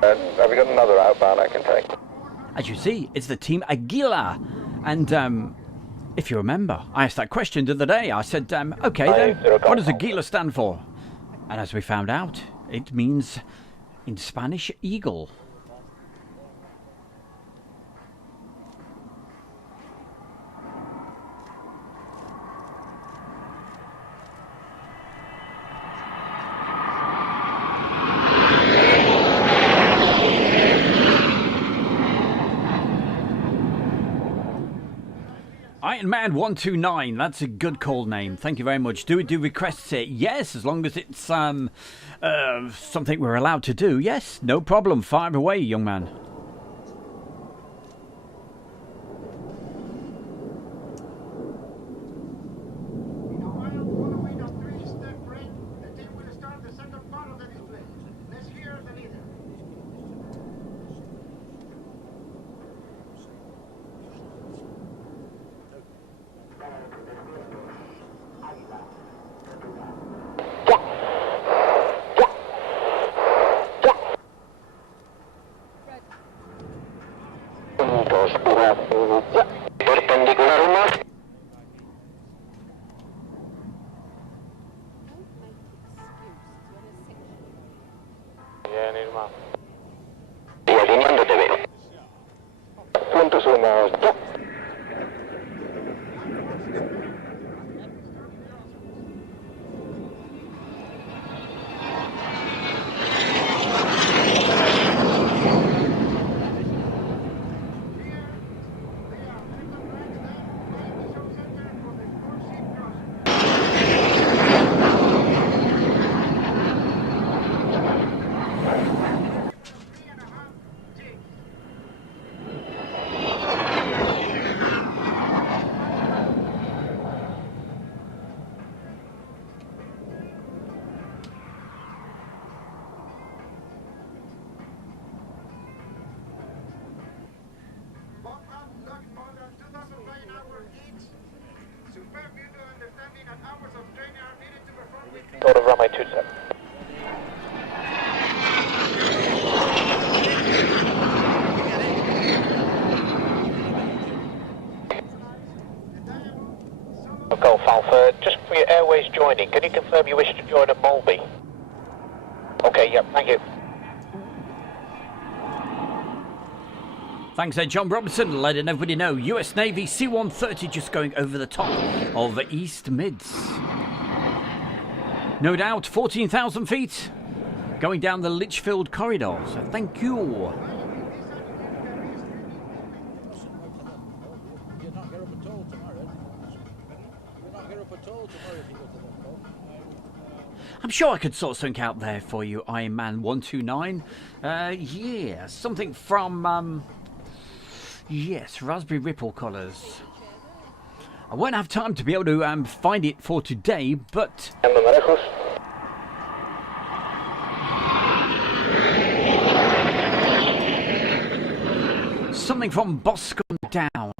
Have we got another outbound I can take? As you see, it's the Team Aguila. And if you remember, I asked that question the other day. I said, okay then, what does Aguila stand for? And as we found out, it means, in Spanish, eagle. Iron Man 129, that's a good call name. Thank you very much. Do we do requests it? Yes, as long as it's something we're allowed to do. Yes, no problem. Fire away, young man. 2 miles. Drop. Go to runway 27. Golf Alpha, just for your airways joining, can you confirm you wish to join at Mulby? Okay, yep, thank you. Thanks there, John Robinson, letting everybody know. US Navy C-130 just going over the top of the East Mids. No doubt, 14,000 feet, going down the Litchfield corridor, so thank you. I'm sure I could sort something out there for you, Iron Man 129. Yeah, something from, yes, Raspberry Ripple colours. I won't have time to be able to find it for today, but... something from Boscombe Down, I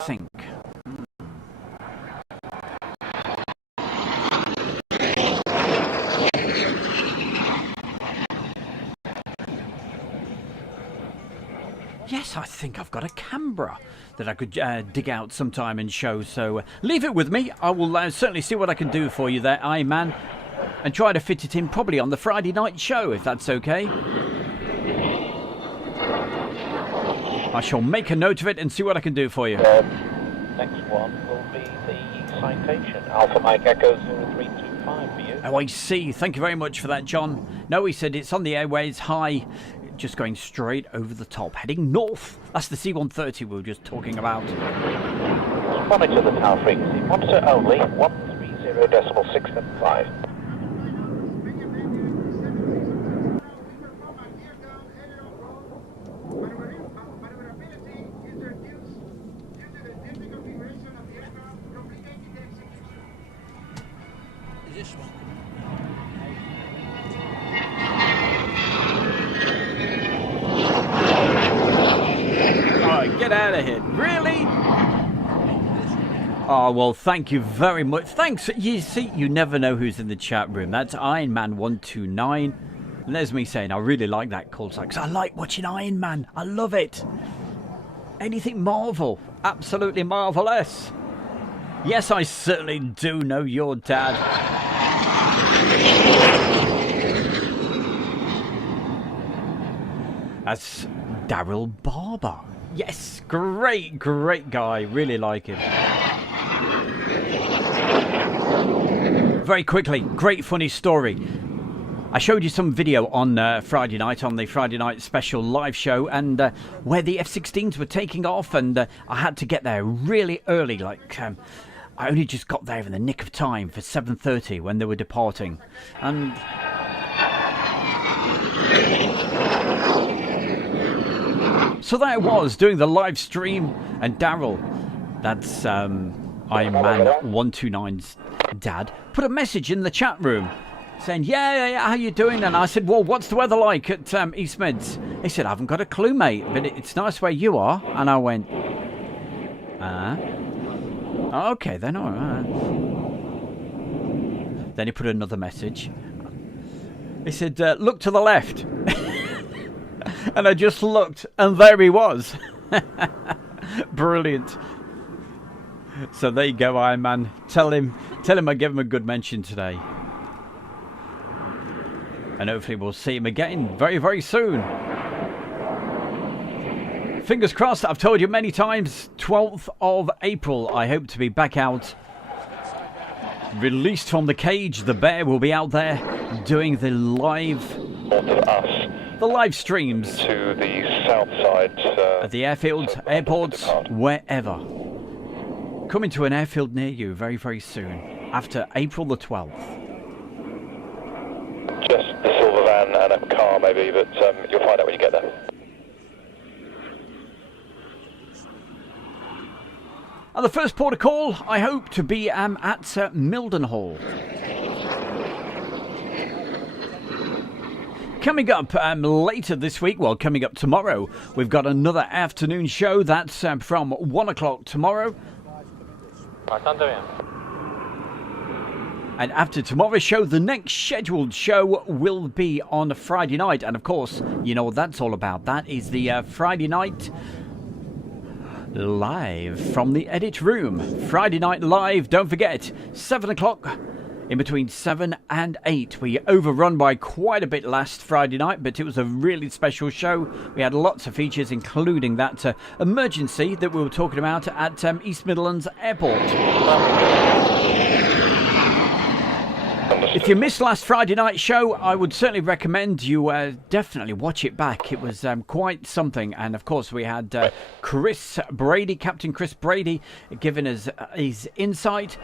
think. Yes, I think I've got a Canberra that I could dig out sometime and show. So leave it with me. I will certainly see what I can do for you there, Iron Man, and try to fit it in probably on the Friday night show, if that's okay. I shall make a note of it and see what I can do for you. Next one will be the citation. Alpha Mike Echo 0325 for you. Oh, I see. Thank you very much for that, John. No, he said it's on the airways high, just going straight over the top, heading north. That's the C-130 we were just talking about. Monitor the tower frequency. Monitor only 130.675. Get out of here. Really? Oh, well, thank you very much. Thanks. You see, you never know who's in the chat room. That's Iron Man 129. And there's me saying I really like that call sign, because I like watching Iron Man. I love it. Anything Marvel. Absolutely marvellous. Yes, I certainly do know your dad. That's Daryl Barber. Yes, great guy. Really like him. Very quickly, great funny story. I showed you some video on Friday night, on the Friday night special live show, and where the F-16s were taking off, and I had to get there really early. Like, I only just got there in the nick of time for 7:30 when they were departing. And... so there I was, doing the live stream, and Daryl, that's Iron Man 129's dad, put a message in the chat room saying, yeah, how you doing? And I said, well, what's the weather like at East Mids? He said, I haven't got a clue, mate, but it's nice where you are. And I went, okay, then all right. Then he put another message. He said, look to the left. And I just looked, and there he was. Brilliant. So there you go, Iron Man. Tell him I gave him a good mention today. And hopefully we'll see him again very, very soon. Fingers crossed, I've told you many times, 12th of April, I hope to be back out. Released from the cage, the bear will be out there doing the live streams to the south side at the airfields, airports, wherever. Coming to an airfield near you very, very soon, after April the 12th. Just the silver van and a car maybe, but you'll find out when you get there. And the first port of call, I hope to be at Mildenhall. Coming up later this week, well, coming up tomorrow, we've got another afternoon show. That's from 1 o'clock tomorrow. And after tomorrow's show, the next scheduled show will be on Friday night. And of course, you know what that's all about. That is the Friday night live from the edit room. Friday night live, don't forget, 7 o'clock. In between 7 and 8. We overrun by quite a bit last Friday night, but it was a really special show. We had lots of features, including that emergency that we were talking about at East Midlands Airport. If you missed last Friday night show, I would certainly recommend you definitely watch it back. It was quite something. And of course, we had Chris Brady, Captain Chris Brady, giving us his insight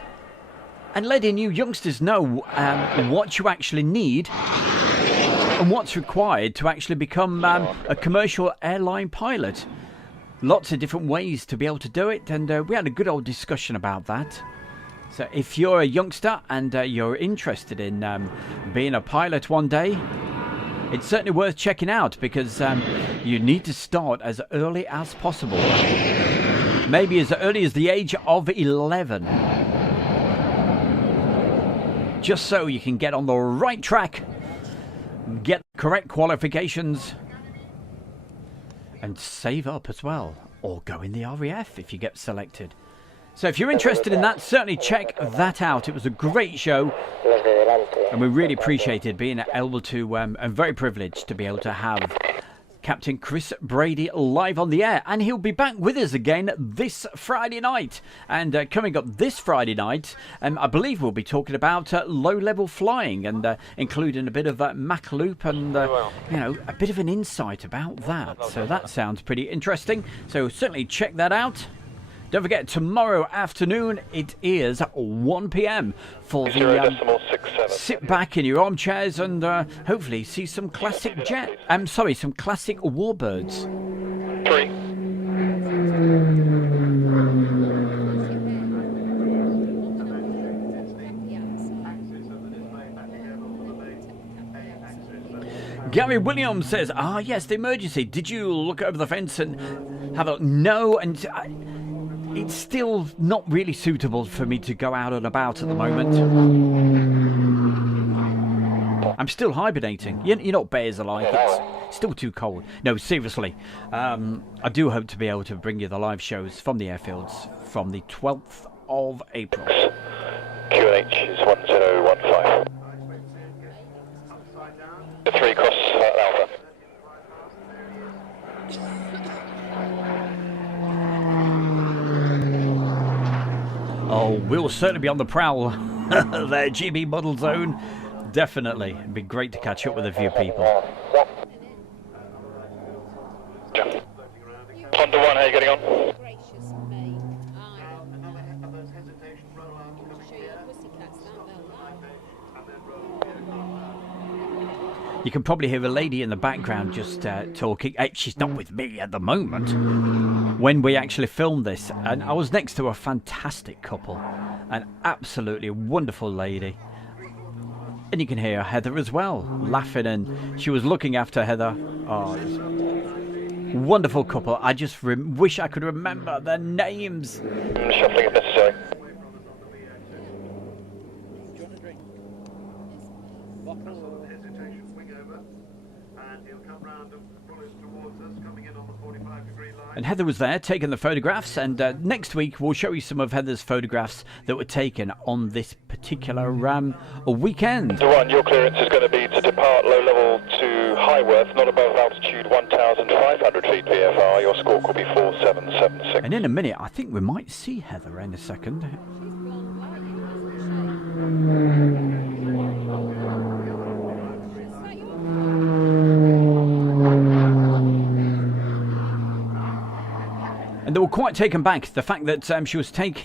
and letting you youngsters know what you actually need and what's required to actually become a commercial airline pilot. Lots of different ways to be able to do it, and we had a good old discussion about that. So if you're a youngster and you're interested in being a pilot one day, it's certainly worth checking out, because you need to start as early as possible. Maybe as early as the age of 11. Just so you can get on the right track, get the correct qualifications, and save up as well, or go in the RAF if you get selected. So if you're interested in that, certainly check that out. It was a great show, and we really appreciated being able to, and very privileged to be able to have Captain Chris Brady live on the air, and he'll be back with us again this Friday night. And coming up this Friday night, I believe we'll be talking about low-level flying, and including a bit of Mach Loop, and you know, a bit of an insight about that. So that sounds pretty interesting. So certainly check that out. Don't forget, tomorrow afternoon it is 1 p.m. for the sit back in your armchairs and hopefully see some classic some classic warbirds. 3. Gary Williams says, yes, the emergency. Did you look over the fence and have a no? And it's still not really suitable for me to go out and about at the moment. I'm still hibernating. You know what bears are like. It's still too cold. No, seriously. I do hope to be able to bring you the live shows from the airfields from the 12th of April. QNH is 1015. The 3 cross Alpha. Oh, we'll certainly be on the prowl there, GB Model Zone. Definitely. It'd be great to catch up with a few people. Honda 1, how are you getting on? You can probably hear a lady in the background just talking. She's not with me at the moment. When we actually filmed this, and I was next to a fantastic couple, an absolutely wonderful lady. And you can hear Heather as well, laughing, and she was looking after Heather. Oh, it was a wonderful couple. I just wish I could remember their names. Shuffling if necessary. And Heather was there taking the photographs, and next week we'll show you some of Heather's photographs that were taken on this particular weekend. The one, your clearance is going to be to depart low level to Highworth, not above altitude 1,500 feet VFR. Your squawk will be And in a minute, I think we might see Heather in a second. And they were quite taken back. The fact that she was like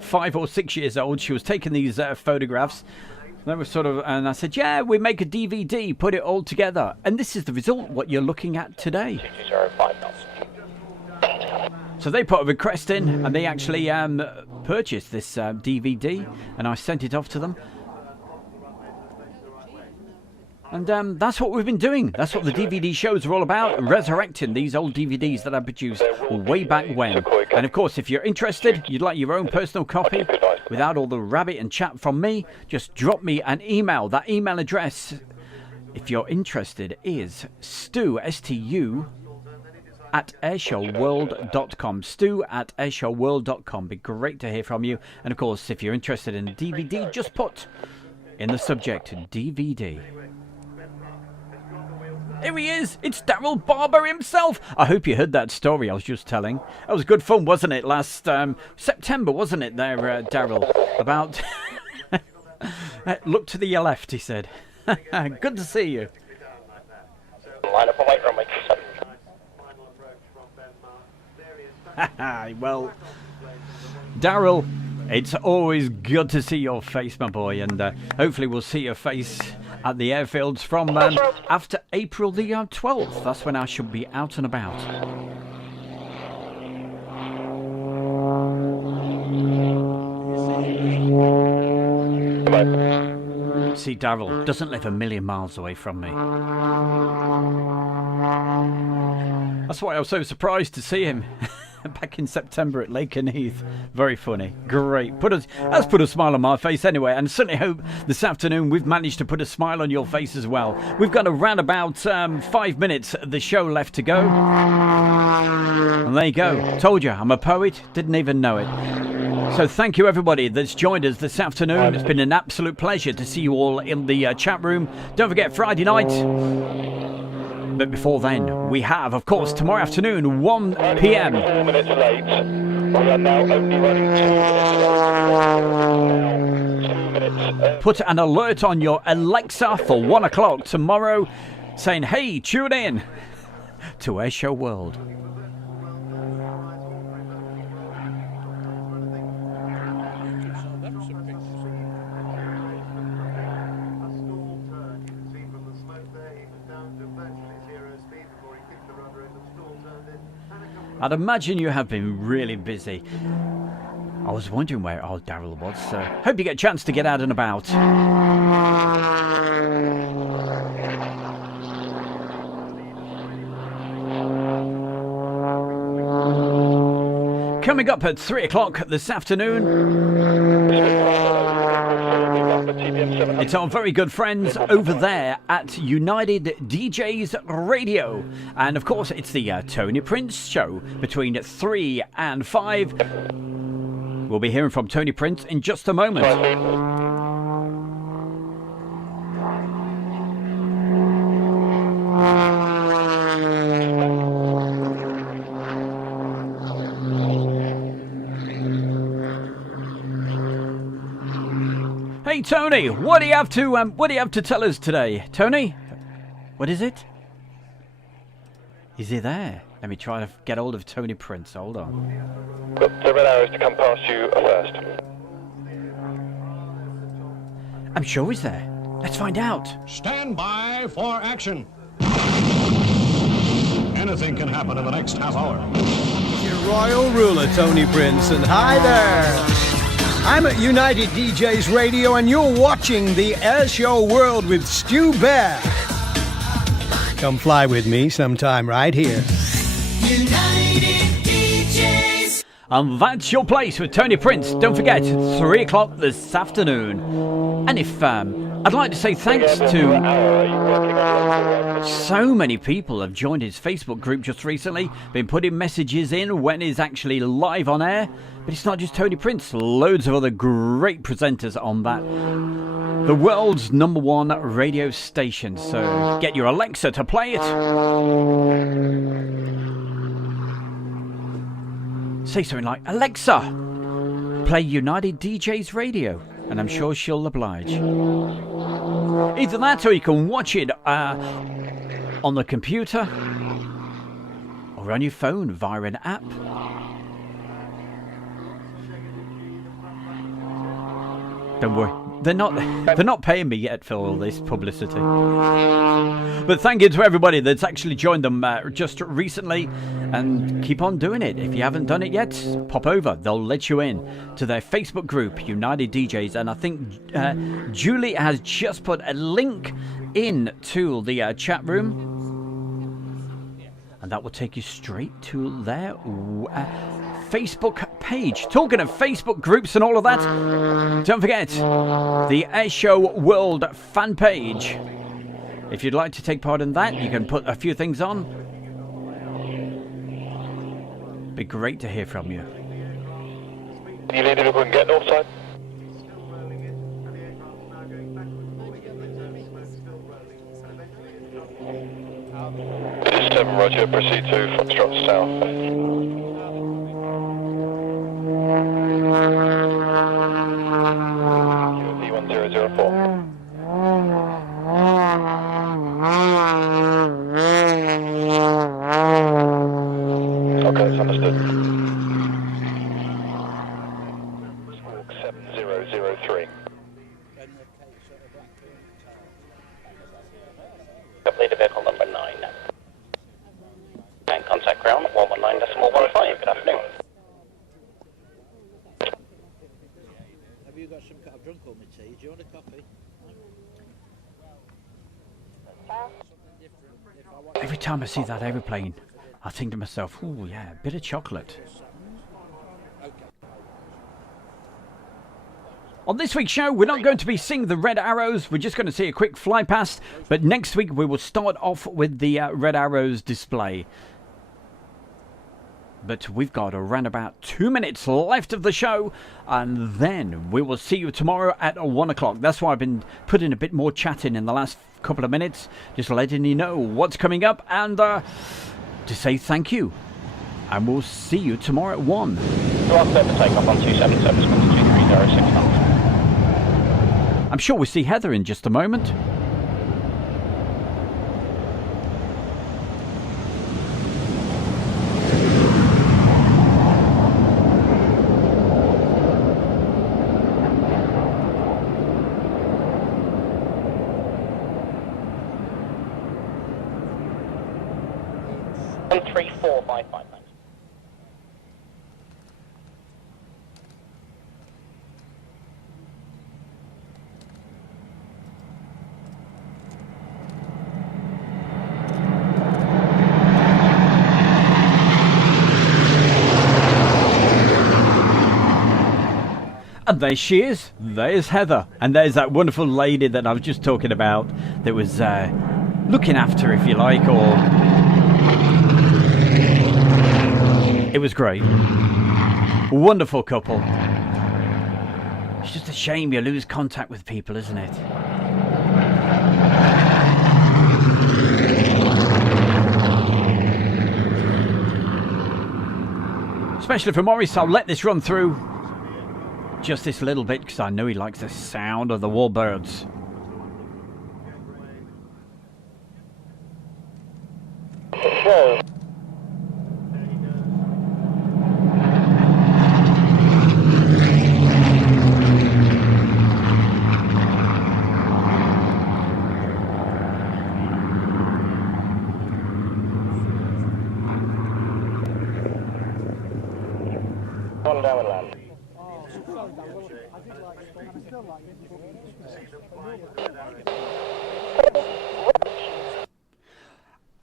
5 or 6 years old. She was taking these photographs. They were sort of, and I said, yeah, we make a DVD, put it all together. And this is the result, what you're looking at today. So they put a request in, and they actually purchased this DVD, and I sent it off to them. And that's what we've been doing. That's what the DVD shows are all about, resurrecting these old DVDs that I produced way back when. And of course, if you're interested, you'd like your own personal copy, without all the rabbit and chat from me, just drop me an email. That email address, if you're interested, is Stu, S-T-U, at airshowworld.com. Stu at airshowworld.com. Be great to hear from you. And of course, if you're interested in a DVD, just put in the subject DVD. Here he is. It's Daryl Barber himself. I hope you heard that story I was just telling. That was good fun, wasn't it? Last September, wasn't it there, Daryl? About... Look to the left, he said. Good to see you. Line up a light runway 27. Well, Daryl, it's always good to see your face, my boy, and hopefully we'll see your face at the airfields from after April the 12th. That's when I should be out and about. See, Daryl doesn't live a million miles away from me. That's why I was so surprised to see him back in September at Lake and Heath. Very funny. Great. Let's put a smile on my face anyway, and certainly hope this afternoon we've managed to put a smile on your face as well. We've got around about 5 minutes of the show left to go. And there you go. Told you, I'm a poet. Didn't even know it. So thank you everybody that's joined us this afternoon. It's been an absolute pleasure to see you all in the chat room. Don't forget Friday night. But before then, we have, of course, tomorrow afternoon, 1 p.m. 4 minutes late. We are now only running 2 minutes. Put an alert on your Alexa for 1 o'clock tomorrow saying, hey, tune in to Airshow World. I'd imagine you have been really busy. I was wondering where old Daryl was. Hope you get a chance to get out and about. Coming up at 3 o'clock this afternoon, it's our very good friends over there at United DJs Radio. And of course, it's the Tony Prince Show between 3 and 5. We'll be hearing from Tony Prince in just a moment. Hey Tony, what do you have to tell us today? Tony, what is it? Is he there? Let me try to get hold of Tony Prince. Hold on. Got 7 hours to come past you first. I'm sure he's there. Let's find out. Stand by for action. Anything can happen in the next half hour. Your royal ruler, Tony Prince, and hi there. I'm at United DJs Radio, and you're watching the Airshow World with Stu Bear. Come fly with me sometime right here. United DJs. And that's your place with Tony Prince. Don't forget, 3 o'clock this afternoon. And if I'd like to say thanks to so many people have joined his Facebook group just recently, been putting messages in when he's actually live on air. But it's not just Tony Prince, loads of other great presenters on that. The world's #1 radio station. So get your Alexa to play it. say something like, Alexa, play United DJs Radio, and I'm sure she'll oblige. Either that or you can watch it on the computer or on your phone via an app. Don't worry, they're not paying me yet for all this publicity. But thank you to everybody that's actually joined them just recently, and keep on doing it. If you haven't done it yet, pop over. They'll let you in to their Facebook group, United DJs, and I think Julie has just put a link in to the chat room, and that will take you straight to their Facebook page. Talking of Facebook groups and all of that, don't forget the Airshow World fan page. If you'd like to take part in that, you can put a few things on. Be great to hear from you. Can you lead it if we can get north side? It is 7, roger, proceed to Foxtrot south. E1004. Okay, that's understood. Squawk 7003. Leader vehicle number 9. And contact ground 119.15. Good afternoon. Have you got some kind of drunk on me tea? Do you want a coffee? Every time I see that aeroplane, I think to myself, oh yeah, a bit of chocolate. On this week's show, we're not going to be seeing the red arrows. We're just going to see a quick fly past. But next week, we will start off with the red arrows display. But we've got around about 2 minutes left of the show. And then we will see you tomorrow at 1 o'clock. That's why I've been putting a bit more chat in the last couple of minutes. Just letting you know what's coming up. And to say thank you. And we'll see you tomorrow at 1. You are clear for takeoff on 277, 2306 knots. I'm sure we'll see Heather in just a moment. One 3455. And there she is. There's Heather. And there's that wonderful lady that I was just talking about that was looking after, if you like, or... It was great. Wonderful couple. It's just a shame you lose contact with people, isn't it? Especially for Maurice, I'll let this run through just this little bit because I know he likes the sound of the warbirds. Whoa. One down land.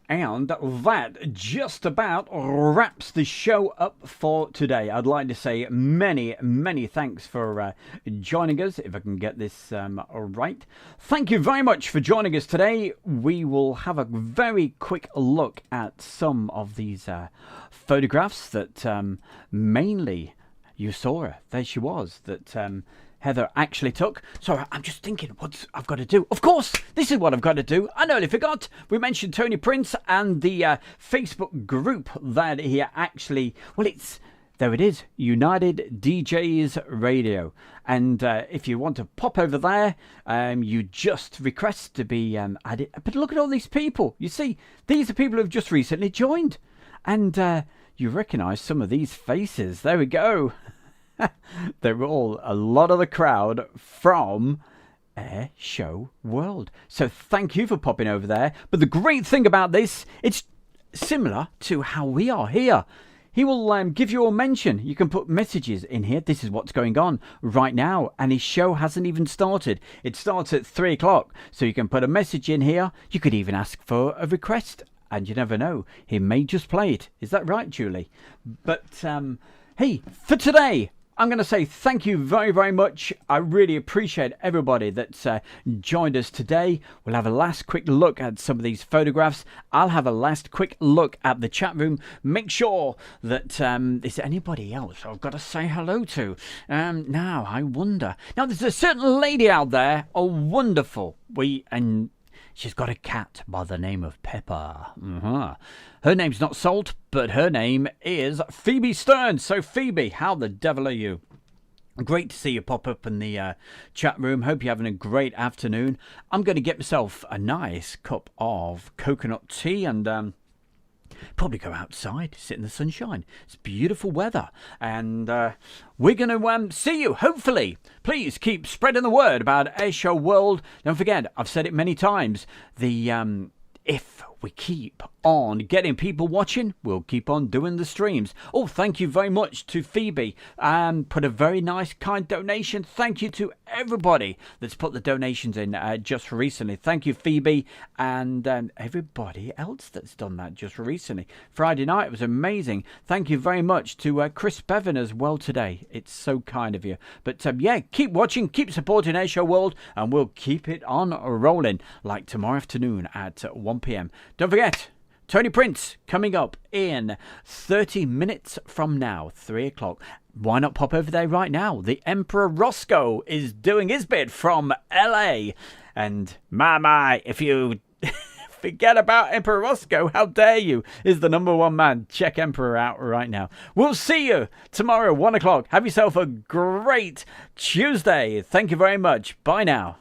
And that just about wraps the show up for today. I'd like to say many, many thanks for joining us, if I can get this right. Thank you very much for joining us today. We will have a very quick look at some of these photographs that mainly you saw her. There she was, that Heather actually took. So I'm just thinking what I've got to do. Of course, this is what I've got to do. I nearly forgot. We mentioned Tony Prince and the Facebook group that he actually... Well, it's there it is, United DJs Radio. And if you want to pop over there, you just request to be added. But look at all these people. You see, these are people who've just recently joined. And you recognise some of these faces. There we go. They're all a lot of the crowd from Air Show World. So thank you for popping over there. But the great thing about this, it's similar to how we are here. He will give you a mention. You can put messages in here. This is what's going on right now. And his show hasn't even started. It starts at 3 o'clock. So you can put a message in here. You could even ask for a request. And you never know. He may just play it. Is that right, Julie? But, hey, for today, I'm going to say thank you very, very much. I really appreciate everybody that's joined us today. We'll have a last quick look at some of these photographs. I'll have a last quick look at the chat room. Make sure that is there anybody else I've got to say hello to? Now, I wonder. Now, there's a certain lady out there, a wonderful. She's got a cat by the name of Pepper. Her name's not Salt, but her name is Phoebe Stern. So, Phoebe, how the devil are you? Great to see you pop up in the chat room. Hope you're having a great afternoon. I'm going to get myself a nice cup of coconut tea and probably go outside, sit in the sunshine. It's beautiful weather. And we're going to see you, hopefully. Please keep spreading the word about Air Show World. Don't forget, I've said it many times, if we keep on getting people watching, we'll keep on doing the streams. Oh, thank you very much to Phoebe. Put a very nice, kind donation. Thank you to everybody that's put the donations in just recently. Thank you, Phoebe, and everybody else that's done that just recently. Friday night was amazing. Thank you very much to Chris Bevan as well today. It's so kind of you. But yeah, keep watching, keep supporting Air Show World, and we'll keep it on rolling like tomorrow afternoon at 1 p.m. Don't forget, Tony Prince coming up in 30 minutes from now, 3 o'clock. Why not pop over there right now? The Emperor Roscoe is doing his bit from LA. And my, if you forget about Emperor Roscoe, how dare you, is the #1 man. Check Emperor out right now. We'll see you tomorrow, 1 o'clock. Have yourself a great Tuesday. Thank you very much. Bye now.